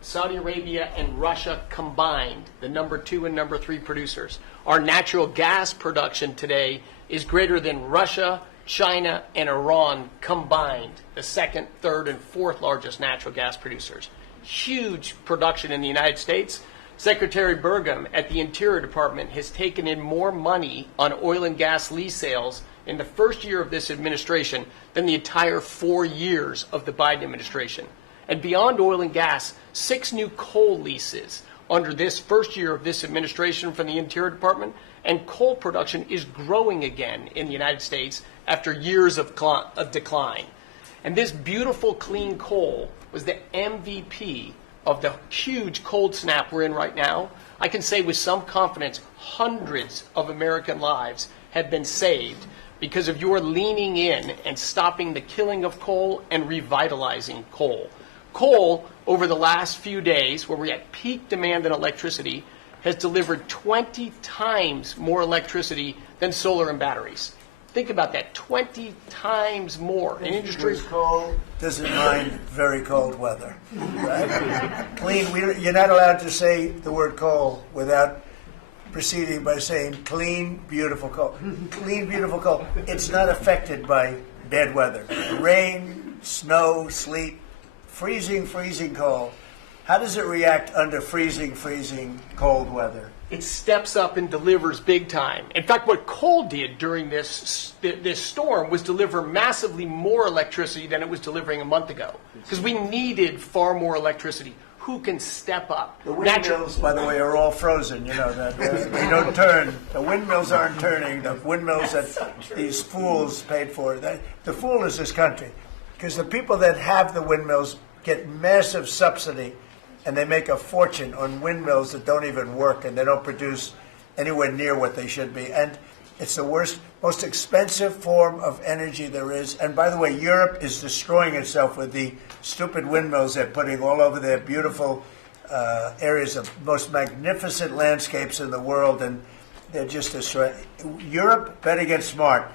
Saudi Arabia and Russia combined, the number 2 and number 3 producers. Our natural gas production today is greater than Russia, China, and Iran combined, the 2nd, 3rd, and 4th largest natural gas producers. Huge production in the United States. Secretary Burgum at the Interior Department has taken in more money on oil and gas lease sales in the first year of this administration than the entire 4 years of the Biden administration. And beyond oil and gas, 6 new coal leases under this first year of this administration from the Interior Department, and coal production is growing again in the United States after years of decline. And this beautiful clean coal was the MVP of the huge cold snap we're in right now. I can say with some confidence, hundreds of American lives have been saved because of your leaning in and stopping the killing of coal and revitalizing coal. Coal, over the last few days, where we're at peak demand in electricity, has delivered 20 times more electricity than solar and batteries. Think about that, 20 times more. An industry coal doesn't mind very cold weather. Right? Clean. You're not allowed to say the word coal without proceeding by saying clean, beautiful coal. Clean, beautiful coal. It's not affected by bad weather. Rain, snow, sleet, freezing cold. How does it react under freezing cold weather? It steps up and delivers big time. In fact, what coal did during this storm was deliver massively more electricity than it was delivering a month ago, because we needed far more electricity. Who can step up? The windmills, by the way, are all frozen. You know that they don't turn. The windmills aren't turning. The windmills that these fools paid for. The fool is this country, because the people that have the windmills get massive subsidy. And they make a fortune on windmills that don't even work, and they don't produce anywhere near what they should be. And it's the worst, most expensive form of energy there is. And by the way, Europe is destroying itself with the stupid windmills they're putting all over their beautiful areas of most magnificent landscapes in the world, and they're just destroying. Europe, better get smart.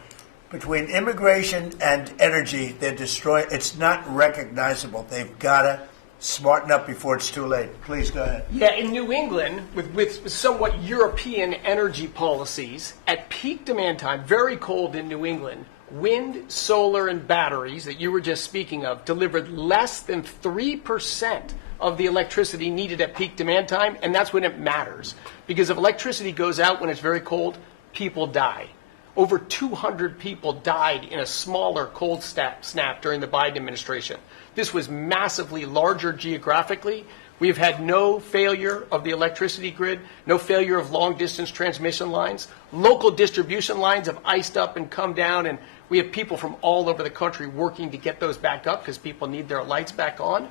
Between immigration and energy, they're destroying. It's not recognizable. They've got to smarten up before it's too late. Please go ahead. Yeah, in New England, with somewhat European energy policies, at peak demand time, very cold in New England, wind, solar, and batteries that you were just speaking of delivered less than 3% of the electricity needed at peak demand time, and that's when it matters. Because if electricity goes out when it's very cold, people die. Over 200 people died in a smaller cold snap during the Biden administration. This was massively larger geographically, We have had no failure of the electricity grid, no failure of long-distance transmission lines. Local distribution lines have iced up and come down, and we have people from all over the country working to get those back up because people need their lights back on.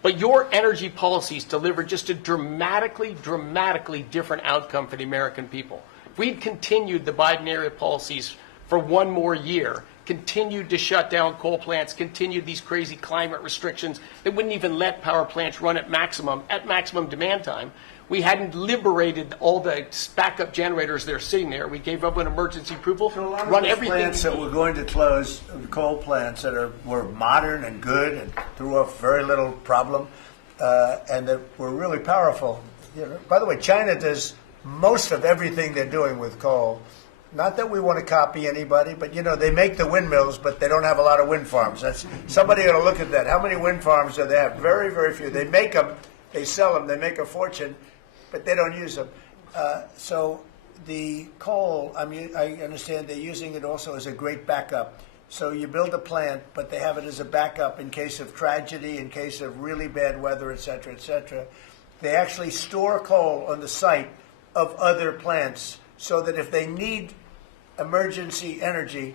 But your energy policies deliver just a dramatically, dramatically different outcome for the American people. If we'd continued the Biden-era policies for one more year, continued to shut down coal plants, continued these crazy climate restrictions that wouldn't even let power plants run at maximum demand time, we hadn't liberated all the backup generators that are sitting there. We gave up an emergency approval, So a lot of run those everything. plants that were going to close, coal plants that were modern and good and threw off very little problem, and that were really powerful. You know, by the way, China does most of everything they're doing with coal. Not that we want to copy anybody, but you know, they make the windmills, but they don't have a lot of wind farms. Somebody ought to look at that. How many wind farms do they have? Very, very few. They make them, they sell them, they make a fortune, but they don't use them. So the coal, I mean, I understand they're using it also as a great backup. So you build a plant, but they have it as a backup in case of tragedy, in case of really bad weather, et cetera, et cetera. They actually store coal on the site of other plants so that if they need emergency energy,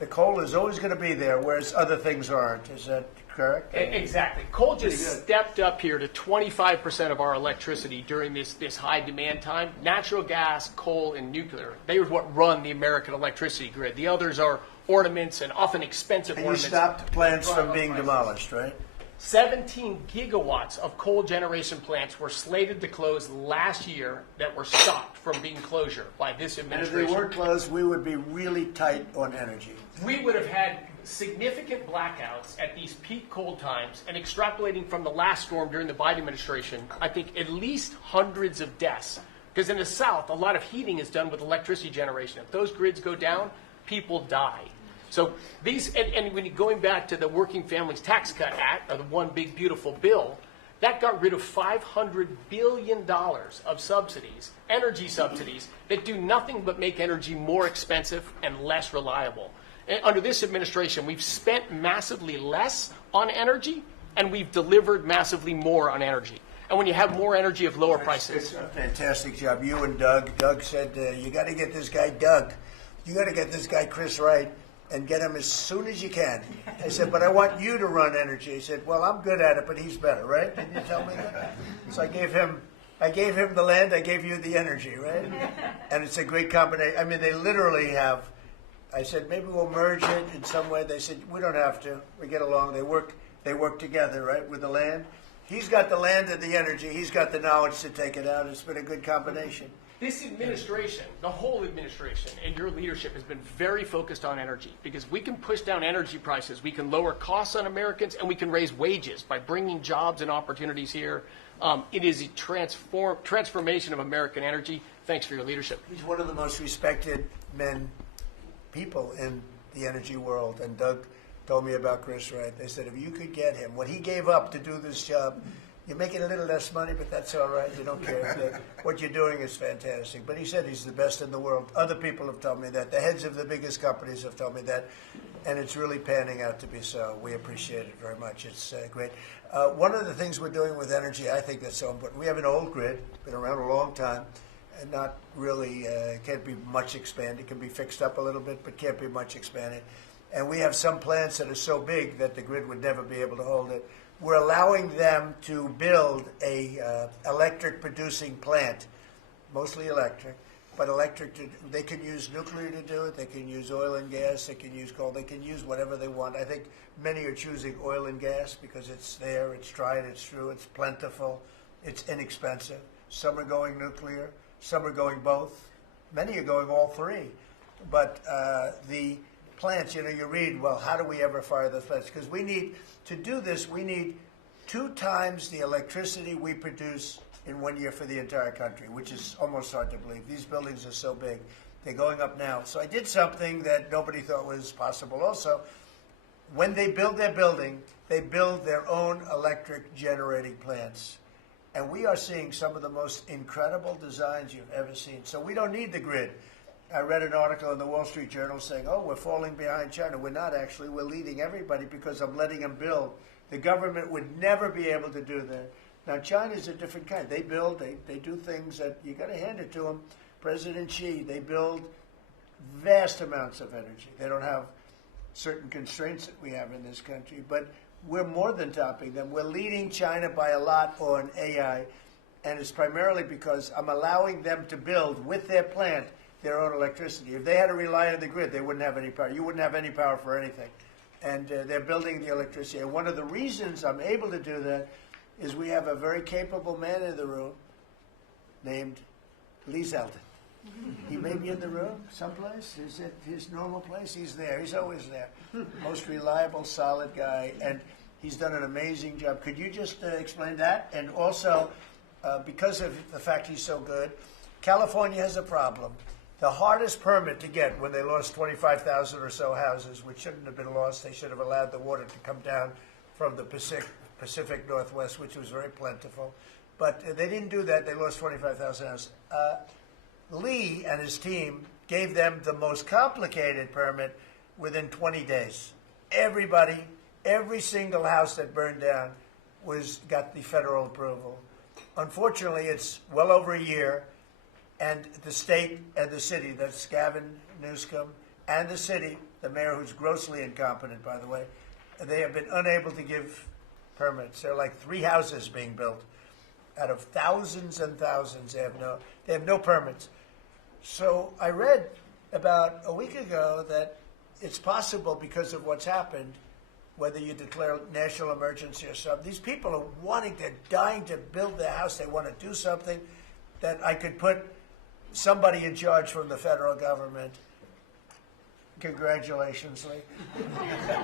the coal is always going to be there, whereas other things aren't. Is that correct? Exactly. Coal just Pretty good. stepped up here to 25% of our electricity during this high demand time. Natural gas, coal, and nuclear, they are what run the American electricity grid. The others are ornaments and often expensive And you ornaments. stopped plants Run from up being prices. demolished, right? 17 gigawatts of coal generation plants were slated to close last year that were stopped from being closure by this And if they administration. weren't closed, we would be really tight on energy. We would have had significant blackouts at these peak cold times, and extrapolating from the last storm during the Biden administration, I think at least hundreds of deaths. Because in the South, a lot of heating is done with electricity generation. If those grids go down, people die. So these, and when you're going back to the Working Families Tax Cut Act, or the One Big Beautiful Bill, that got rid of $500 billion of subsidies, energy subsidies, that do nothing but make energy more expensive and less reliable. And under this administration, we've spent massively less on energy, and we've delivered massively more on energy. And when you have more energy of lower prices. It's a fantastic job. You and Doug. Doug said, you got to get this guy, Doug. You got to get this guy, Chris, Wright, and get him as soon as you can. I said, but I want you to run energy. He said, well, I'm good at it, but he's better, right? Didn't you tell me that? So I gave him the land, I gave you the energy, right? And it's a great combination. I mean, they literally have, I said, maybe we'll merge it in some way. They said, we don't have to. We get along. They work together, right, with the land. He's got the land and the energy. He's got the knowledge to take it out. It's been a good combination. This administration, the whole administration, and your leadership has been very focused on energy, because we can push down energy prices, we can lower costs on Americans, and we can raise wages by bringing jobs and opportunities here. It is a transformation of American energy. Thanks for your leadership. He's one of the most respected people in the energy world. And Doug told me about Chris Wright. They said, if you could get him, what he gave up to do this job, you're making a little less money, but that's all right. You don't care. What you're doing is fantastic. But he said he's the best in the world. Other people have told me that. The heads of the biggest companies have told me that. And it's really panning out to be so. We appreciate it very much. It's great. One of the things we're doing with energy, I think that's so important. We have an old grid, been around a long time, and not really, can't be much expanded. Can be fixed up a little bit, but can't be much expanded. And we have some plants that are so big that the grid would never be able to hold it. We're allowing them to build a electric producing plant, mostly electric, but they can use nuclear to do it, they can use oil and gas, they can use coal, they can use whatever they want. I think many are choosing oil and gas because it's there, it's tried, it's true, it's plentiful, it's inexpensive. Some are going nuclear, some are going both. Many are going all three. But the plants, you read, well, how do we ever fire those plants? Because to do this, we need 2 times the electricity we produce in 1 year for the entire country, which is almost hard to believe. These buildings are so big. They're going up now. So I did something that nobody thought was possible also. When they build their building, they build their own electric generating plants. And we are seeing some of the most incredible designs you've ever seen. So we don't need the grid. I read an article in the Wall Street Journal saying, oh, we're falling behind China. We're not actually. We're leading everybody because I'm letting them build. The government would never be able to do that. Now, China's a different kind. They build, they do things that you got to hand it to them. President Xi, they build vast amounts of energy. They don't have certain constraints that we have in this country, but we're more than topping them. We're leading China by a lot on AI, and it's primarily because I'm allowing them to build with their plant their own electricity. If they had to rely on the grid, they wouldn't have any power. You wouldn't have any power for anything. And they're building the electricity. And one of the reasons I'm able to do that is we have a very capable man in the room named Lee Zeldin. He may be in the room someplace. Is it his normal place? He's there. He's always there. Most reliable, solid guy. And he's done an amazing job. Could you just explain that? And also, because of the fact he's so good, California has a problem. The hardest permit to get when they lost 25,000 or so houses, which shouldn't have been lost, they should have allowed the water to come down from the Pacific Northwest, which was very plentiful. But they didn't do that. They lost 25,000 houses. Lee and his team gave them the most complicated permit within 20 days. Everybody, every single house that burned down got the federal approval. Unfortunately, it's well over a year, and the state and the city, that's Gavin Newsom, and the city, the mayor who's grossly incompetent, by the way, they have been unable to give permits. There are like 3 houses being built out of thousands and thousands. They have no permits. So I read about a week ago that it's possible, because of what's happened, whether you declare national emergency or something, these people are they're dying to build their house. They want to do something, that I could put somebody in charge from the federal government. Congratulations, Lee.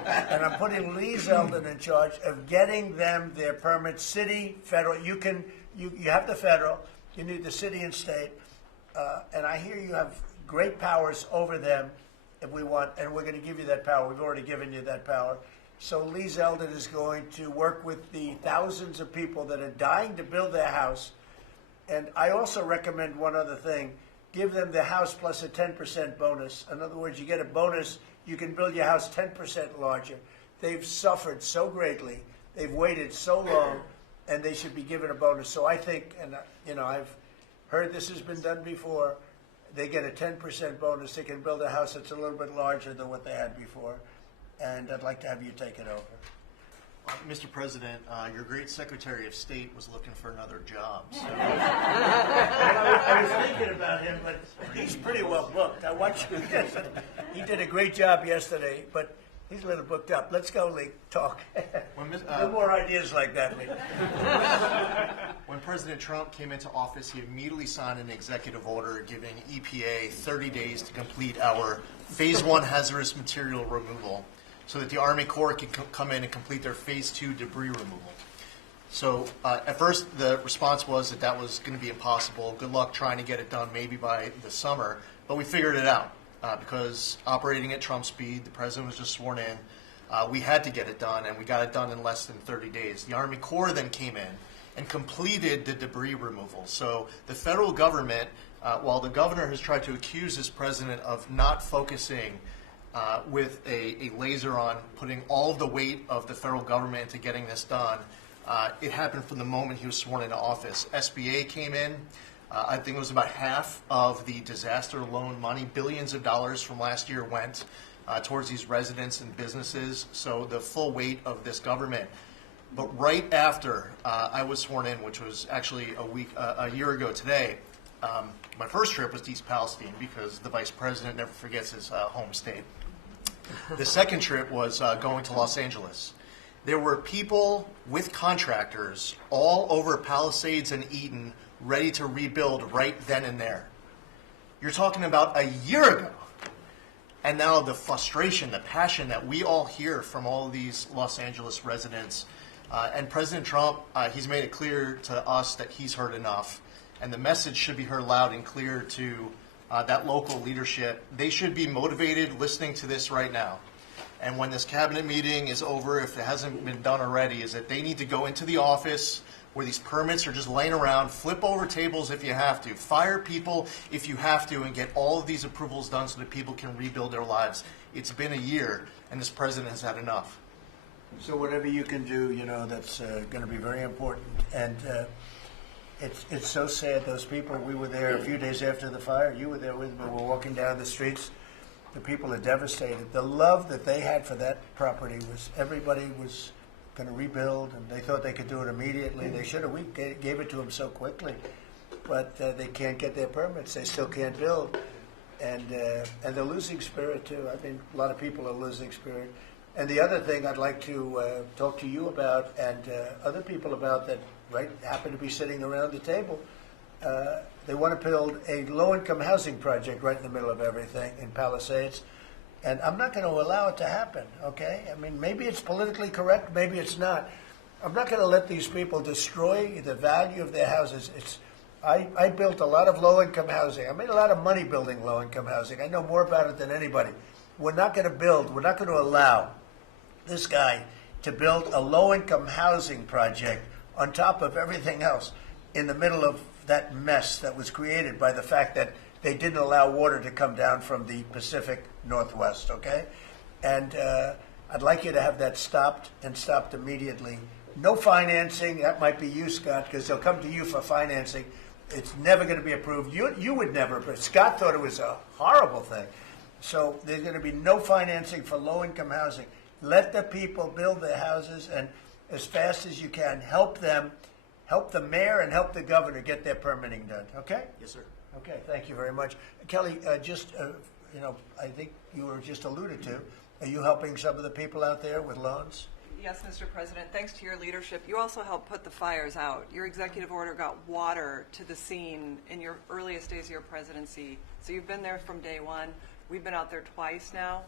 And I'm putting Lee Zeldin in charge of getting them their permits, city, federal. You have the federal, you need the city and state. And I hear you have great powers over them if we want, and we're going to give you that power. We've already given you that power. So Lee Zeldin is going to work with the thousands of people that are dying to build their house. And I also recommend one other thing. Give them the house plus a 10% bonus. In other words, you get a bonus, you can build your house 10% larger. They've suffered so greatly. They've waited so long, and they should be given a bonus. So I think, and I've heard this has been done before, they get a 10% bonus. They can build a house that's a little bit larger than what they had before. And I'd like to have you take it over. Mr. President, your great Secretary of State was looking for another job. So. I was thinking about him, but he's pretty well booked. I watched him. He did a great job yesterday, but he's a little booked up. Let's go, Lee. Talk. No more ideas like that, Lee. When President Trump came into office, he immediately signed an executive order giving EPA 30 days to complete our Phase 1 hazardous material removal, so that the Army Corps can come in and complete their Phase 2 debris removal. So at first, the response was that was going to be impossible. Good luck trying to get it done maybe by the summer. But we figured it out because operating at Trump speed, the president was just sworn in. We had to get it done, and we got it done in less than 30 days. The Army Corps then came in and completed the debris removal. So the federal government, while the governor has tried to accuse this president of not focusing with a laser on putting all of the weight of the federal government into getting this done, it happened from the moment he was sworn into office. SBA came in. I think it was about half of the disaster loan money, billions of dollars from last year went towards these residents and businesses. So the full weight of this government. But right after I was sworn in, which was actually a year ago today, my first trip was to East Palestine because the vice president never forgets his home state. The second trip was going to Los Angeles. There were people with contractors all over Palisades and Eden ready to rebuild right then and there. You're talking about a year ago. And now the frustration, the passion that we all hear from all of these Los Angeles residents. And President Trump, he's made it clear to us that he's heard enough. And the message should be heard loud and clear to that local leadership. They should be motivated listening to this right now. And when this cabinet meeting is over, if it hasn't been done already, is that they need to go into the office where these permits are just laying around, flip over tables if you have to, fire people if you have to, and get all of these approvals done so that people can rebuild their lives. It's been a year, and this president has had enough. So whatever you can do, that's going to be very important. And it's so sad. Those people, we were there a few days after the fire. You were there with me. We're walking down the streets. The people are devastated. The love that they had for that property was everybody was going to rebuild, and they thought they could do it immediately. They should have. We gave it to them so quickly, but they can't get their permits. They still can't build, and they're losing spirit too. I mean, a lot of people are losing spirit. And the other thing I'd like to talk to you about and other people about that happen to be sitting around the table. They want to build a low-income housing project right in the middle of everything in Palisades. And I'm not going to allow it to happen, okay? I mean, maybe it's politically correct, maybe it's not. I'm not going to let these people destroy the value of their houses. I built a lot of low-income housing. I made a lot of money building low-income housing. I know more about it than anybody. We're not going to allow this guy to build a low-income housing project on top of everything else in the middle of that mess that was created by the fact that they didn't allow water to come down from the Pacific Northwest, okay? And I'd like you to have that stopped and stopped immediately. No financing. That might be you, Scott, because they'll come to you for financing. It's never going to be approved. You would never approve. Scott thought it was a horrible thing. So there's going to be no financing for low-income housing. Let the people build their houses, and as fast as you can, help them, help the mayor and help the governor get their permitting done. Okay? Yes, sir. Okay, thank you very much. Kelly, I think you were just alluded to. Are you helping some of the people out there with loans? Yes, Mr. President, thanks to your leadership, you also helped put the fires out. Your executive order got water to the scene in your earliest days of your presidency. So you've been there from day one. We've been out there twice now.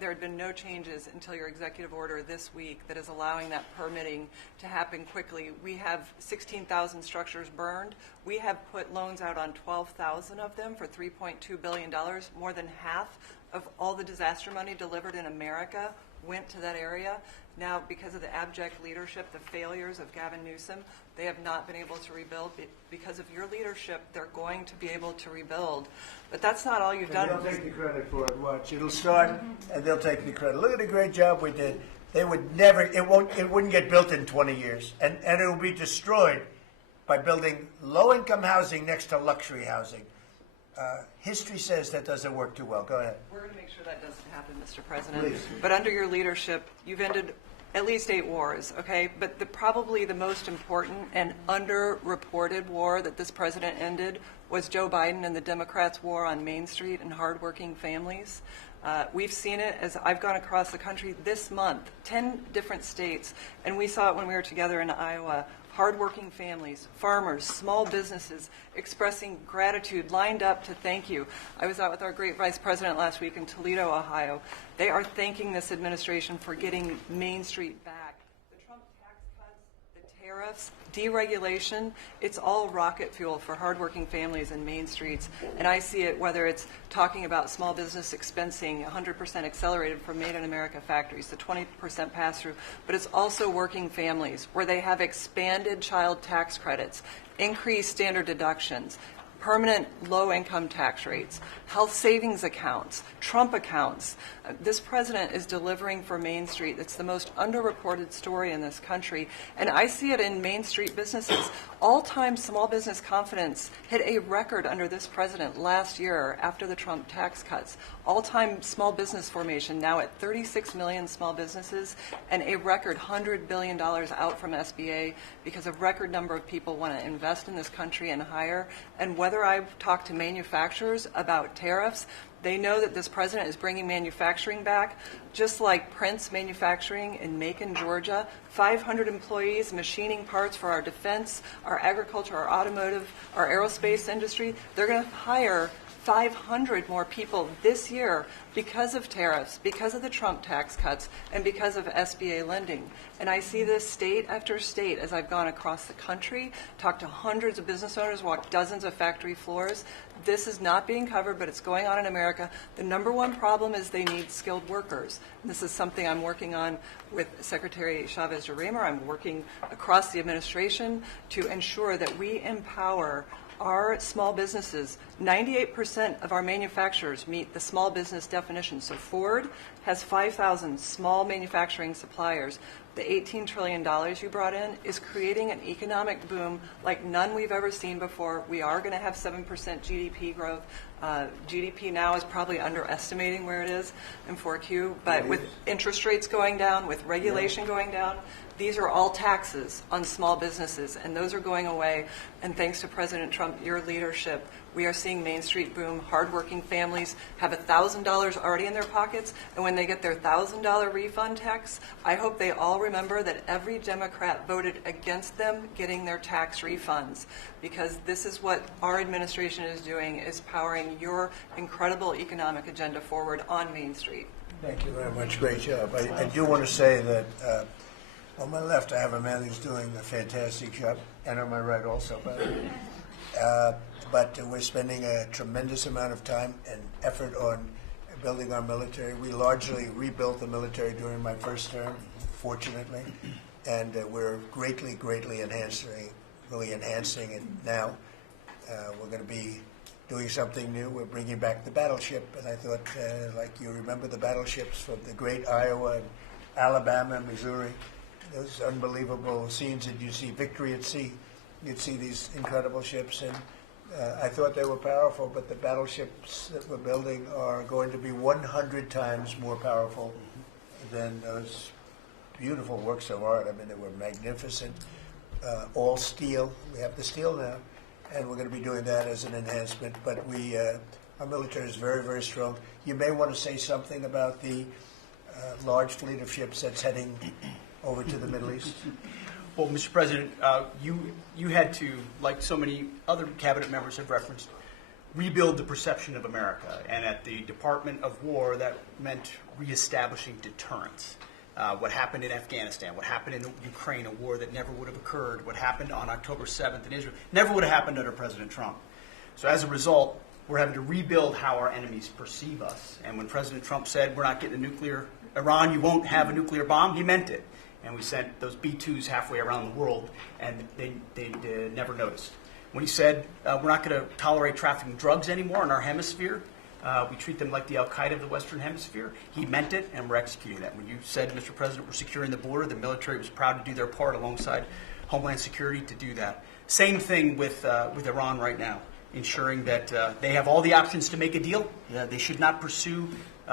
There had been no changes until your executive order this week that is allowing that permitting to happen quickly. We have 16,000 structures burned. We have put loans out on 12,000 of them for $3.2 billion. More than half of all the disaster money delivered in America went to that area. Now, because of the abject leadership, the failures of Gavin Newsom, they have not been able to rebuild. Because of your leadership, they're going to be able to rebuild. But that's not all you've done. They'll take the credit for it. Watch, it'll start, and they'll take the credit. Look at the great job we did. They would never. It wouldn't get built in 20 years, and it will be destroyed by building low-income housing next to luxury housing. History says that doesn't work too well. Go ahead. We're going to make sure that doesn't happen, Mr. President. Please. But under your leadership, you've ended at least 8 wars, okay? But probably the most important and underreported war that this president ended was Joe Biden and the Democrats' war on Main Street and hardworking families. We've seen it as I've gone across the country this month, 10 different states, and we saw it when we were together in Iowa. Hardworking families, farmers, small businesses expressing gratitude, lined up to thank you. I was out with our great vice president last week in Toledo, Ohio. They are thanking this administration for getting Main Street back. The Trump tax cuts, the tariffs, deregulation, it's all rocket fuel for hardworking families in Main Streets. And I see it whether it's talking about small business expensing, 100% accelerated from Made in America factories, the 20% pass-through, but it's also working families where they have expanded child tax credits, increased standard deductions, permanent low-income tax rates, health savings accounts, Trump accounts. This president is delivering for Main Street. It's the most underreported story in this country. And I see it in Main Street businesses. All-time small business confidence hit a record under this president last year after the Trump tax cuts. All-time small business formation now at 36 million small businesses and a record $100 billion out from SBA because a record number of people want to invest in this country and hire. And whether I've talked to manufacturers about tariffs, they know that this president is bringing manufacturing back, just like Prince Manufacturing in Macon, Georgia. 500 employees machining parts for our defense, our agriculture, our automotive, our aerospace industry. They're going to hire 500 more people this year because of tariffs, because of the Trump tax cuts, and because of SBA lending. And I see this state after state as I've gone across the country, talked to hundreds of business owners, walked dozens of factory floors. This is not being covered, but it's going on in America. The number one problem is they need skilled workers. And this is something I'm working on with Secretary Chavez-Reimer. I'm working across the administration to ensure that we empower our small businesses, 98% of our manufacturers meet the small business definition. So Ford has 5,000 small manufacturing suppliers. The $18 trillion you brought in is creating an economic boom like none we've ever seen before. We are going to have 7% GDP growth. GDP now is probably underestimating where it is in 4Q, but with interest rates going down, with regulation going down, these are all taxes on small businesses, and those are going away. And thanks to President Trump, your leadership, we are seeing Main Street boom. Hardworking families have $1,000 already in their pockets, and when they get their $1,000 refund tax, I hope they all remember that every Democrat voted against them getting their tax refunds, because this is what our administration is doing, is powering your incredible economic agenda forward on Main Street. Thank you very much. Great job. I do want to say that on my left, I have a man who's doing a fantastic job, and on my right also, by the way. But we're spending a tremendous amount of time and effort on building our military. We largely rebuilt the military during my first term, fortunately, and we're greatly enhancing it now. We're going to be doing something new. We're bringing back the battleship, and I thought, like you remember the battleships from the great Iowa and Alabama, Missouri, those unbelievable scenes that you see, Victory at Sea. You'd see these incredible ships, and I thought they were powerful, but the battleships that we're building are going to be 100 times more powerful than those beautiful works of art. I mean, they were magnificent, all steel. We have the steel now, and we're going to be doing that as an enhancement. But our military is very, very strong. You may want to say something about the large fleet of ships that's heading over to the Middle East. Well, Mr. President, you had to, like so many other cabinet members have referenced, rebuild the perception of America. And at the Department of War, that meant reestablishing deterrence. What happened in Afghanistan, what happened in Ukraine, a war that never would have occurred, what happened on October 7th in Israel, never would have happened under President Trump. So as a result, we're having to rebuild how our enemies perceive us. And when President Trump said, we're not getting Iran, you won't have a nuclear bomb, he meant it. And we sent those B-2s halfway around the world, and they never noticed. When he said, we're not going to tolerate trafficking drugs anymore in our hemisphere, we treat them like the Al-Qaeda of the Western Hemisphere, he meant it, and we're executing that. When you said, Mr. President, we're securing the border, the military was proud to do their part alongside Homeland Security to do that. Same thing with Iran right now, ensuring that they have all the options to make a deal. They should not pursue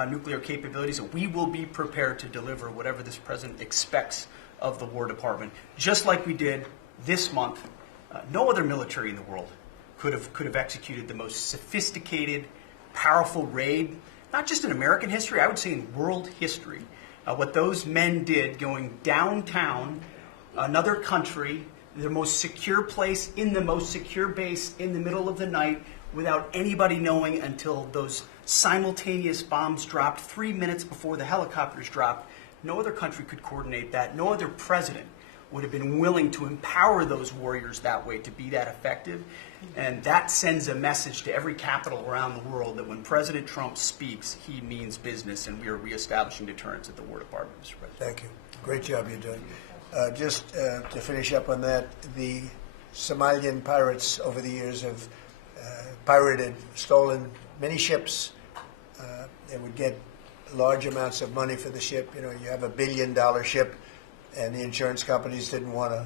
nuclear capabilities, and we will be prepared to deliver whatever this president expects of the War Department, just like we did this month. No other military in the world could have executed the most sophisticated, powerful raid, not just in American history, I would say in world history. What those men did, going downtown, another country, the most secure place in the most secure base in the middle of the night, without anybody knowing until those simultaneous bombs dropped 3 minutes before the helicopters dropped. No other country could coordinate that. No other president would have been willing to empower those warriors that way to be that effective. And that sends a message to every capital around the world that when President Trump speaks, he means business, and we are reestablishing deterrence at the War Department, Mr. President. Thank you. Great job you're doing. Just to finish up on that, the Somalian pirates over the years have pirated, stolen many ships. They would get large amounts of money for the ship. You know, you have $1 billion ship, and the insurance companies didn't want to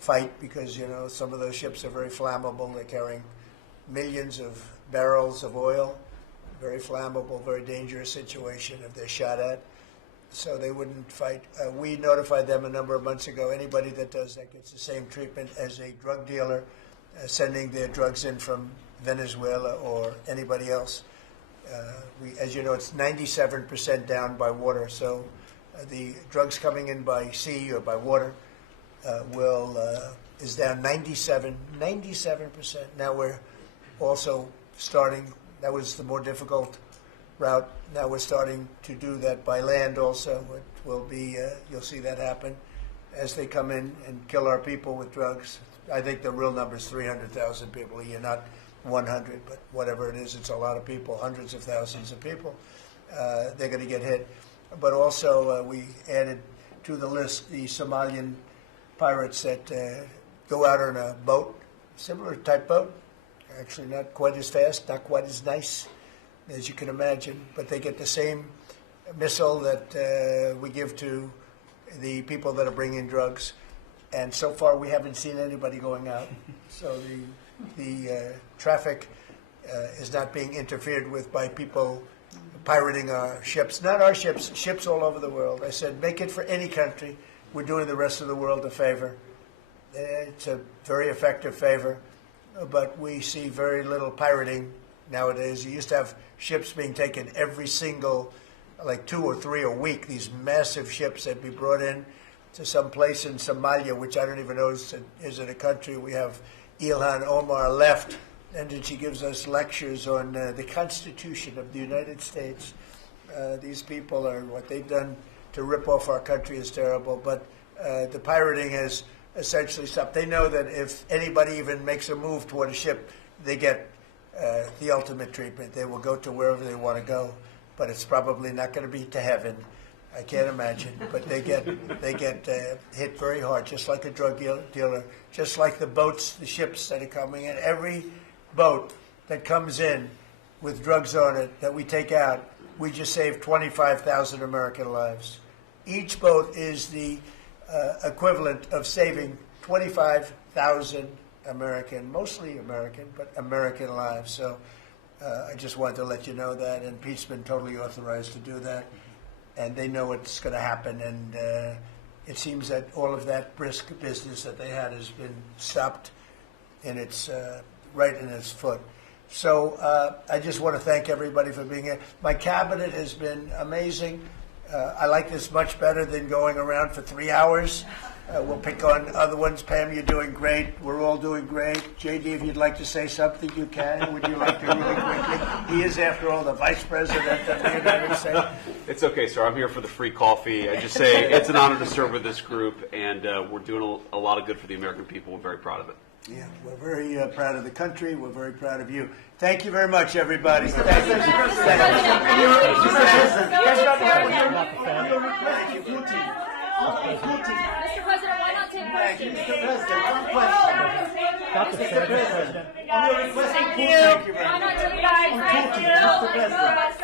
fight because, you know, some of those ships are very flammable. They're carrying millions of barrels of oil, very flammable, very dangerous situation if they're shot at. So they wouldn't fight. We notified them a number of months ago. Anybody that does that gets the same treatment as a drug dealer sending their drugs in from Venezuela or anybody else. As you know, it's 97% down by water. So the drugs coming in by sea or by water is down 97%. Now we're also starting. That was the more difficult route. Now we're starting to do that by land also. It will be, you'll see that happen as they come in and kill our people with drugs. I think the real number is 300,000 people a year, not 100, but whatever it is, it's a lot of people, hundreds of thousands of people. They're going to get hit. But also we added to the list the Somalian pirates that go out on a boat, similar type boat, Actually, not quite as fast, not quite as nice as you can imagine, but they get the same missile that we give to the people that are bringing drugs. And so far, we haven't seen anybody going out. So the traffic is not being interfered with by people pirating our ships. Not our ships, ships all over the world. I said, make it for any country. We're doing the rest of the world a favor. It's a very effective favor, but we see very little pirating nowadays. You used to have ships being taken every single, like 2 or 3 a week, these massive ships that be brought in to some place in Somalia, which I don't even know is it a country. We have Ilhan Omar left, and then she gives us lectures on the Constitution of the United States. These people are, what they've done to rip off our country is terrible, but the pirating has essentially stopped. They know that if anybody even makes a move toward a ship, they get the ultimate treatment. They will go to wherever they want to go, but it's probably not going to be to heaven. I can't imagine, but they get hit very hard, just like a drug dealer, just like the boats, the ships that are coming in. Every boat that comes in with drugs on it that we take out, we just saved 25,000 American lives. Each boat is the equivalent of saving 25,000 American, mostly American, but American lives. So I just wanted to let you know that, and Pete's been totally authorized to do that, and they know it's going to happen, and it seems that all of that brisk business that they had has been stopped in its right in its foot. So I just want to thank everybody for being here. My cabinet has been amazing. I like this much better than going around for 3 hours. We'll pick on other ones. Pam, you're doing great. We're all doing great. JD, if you'd like to say something, you can. Would you like to really quickly? He is, after all, the Vice President of the United States. It's okay, sir. I'm here for the free coffee. I just say it's an honor to serve with this group, and we're doing a lot of good for the American people. We're very proud of it. Yeah, we're very proud of the country. We're very proud of you. Thank you very much, everybody. Thank you. Mr. President, why not take questions? Mr. President, one question. Thank you. Why not take questions? Thank you.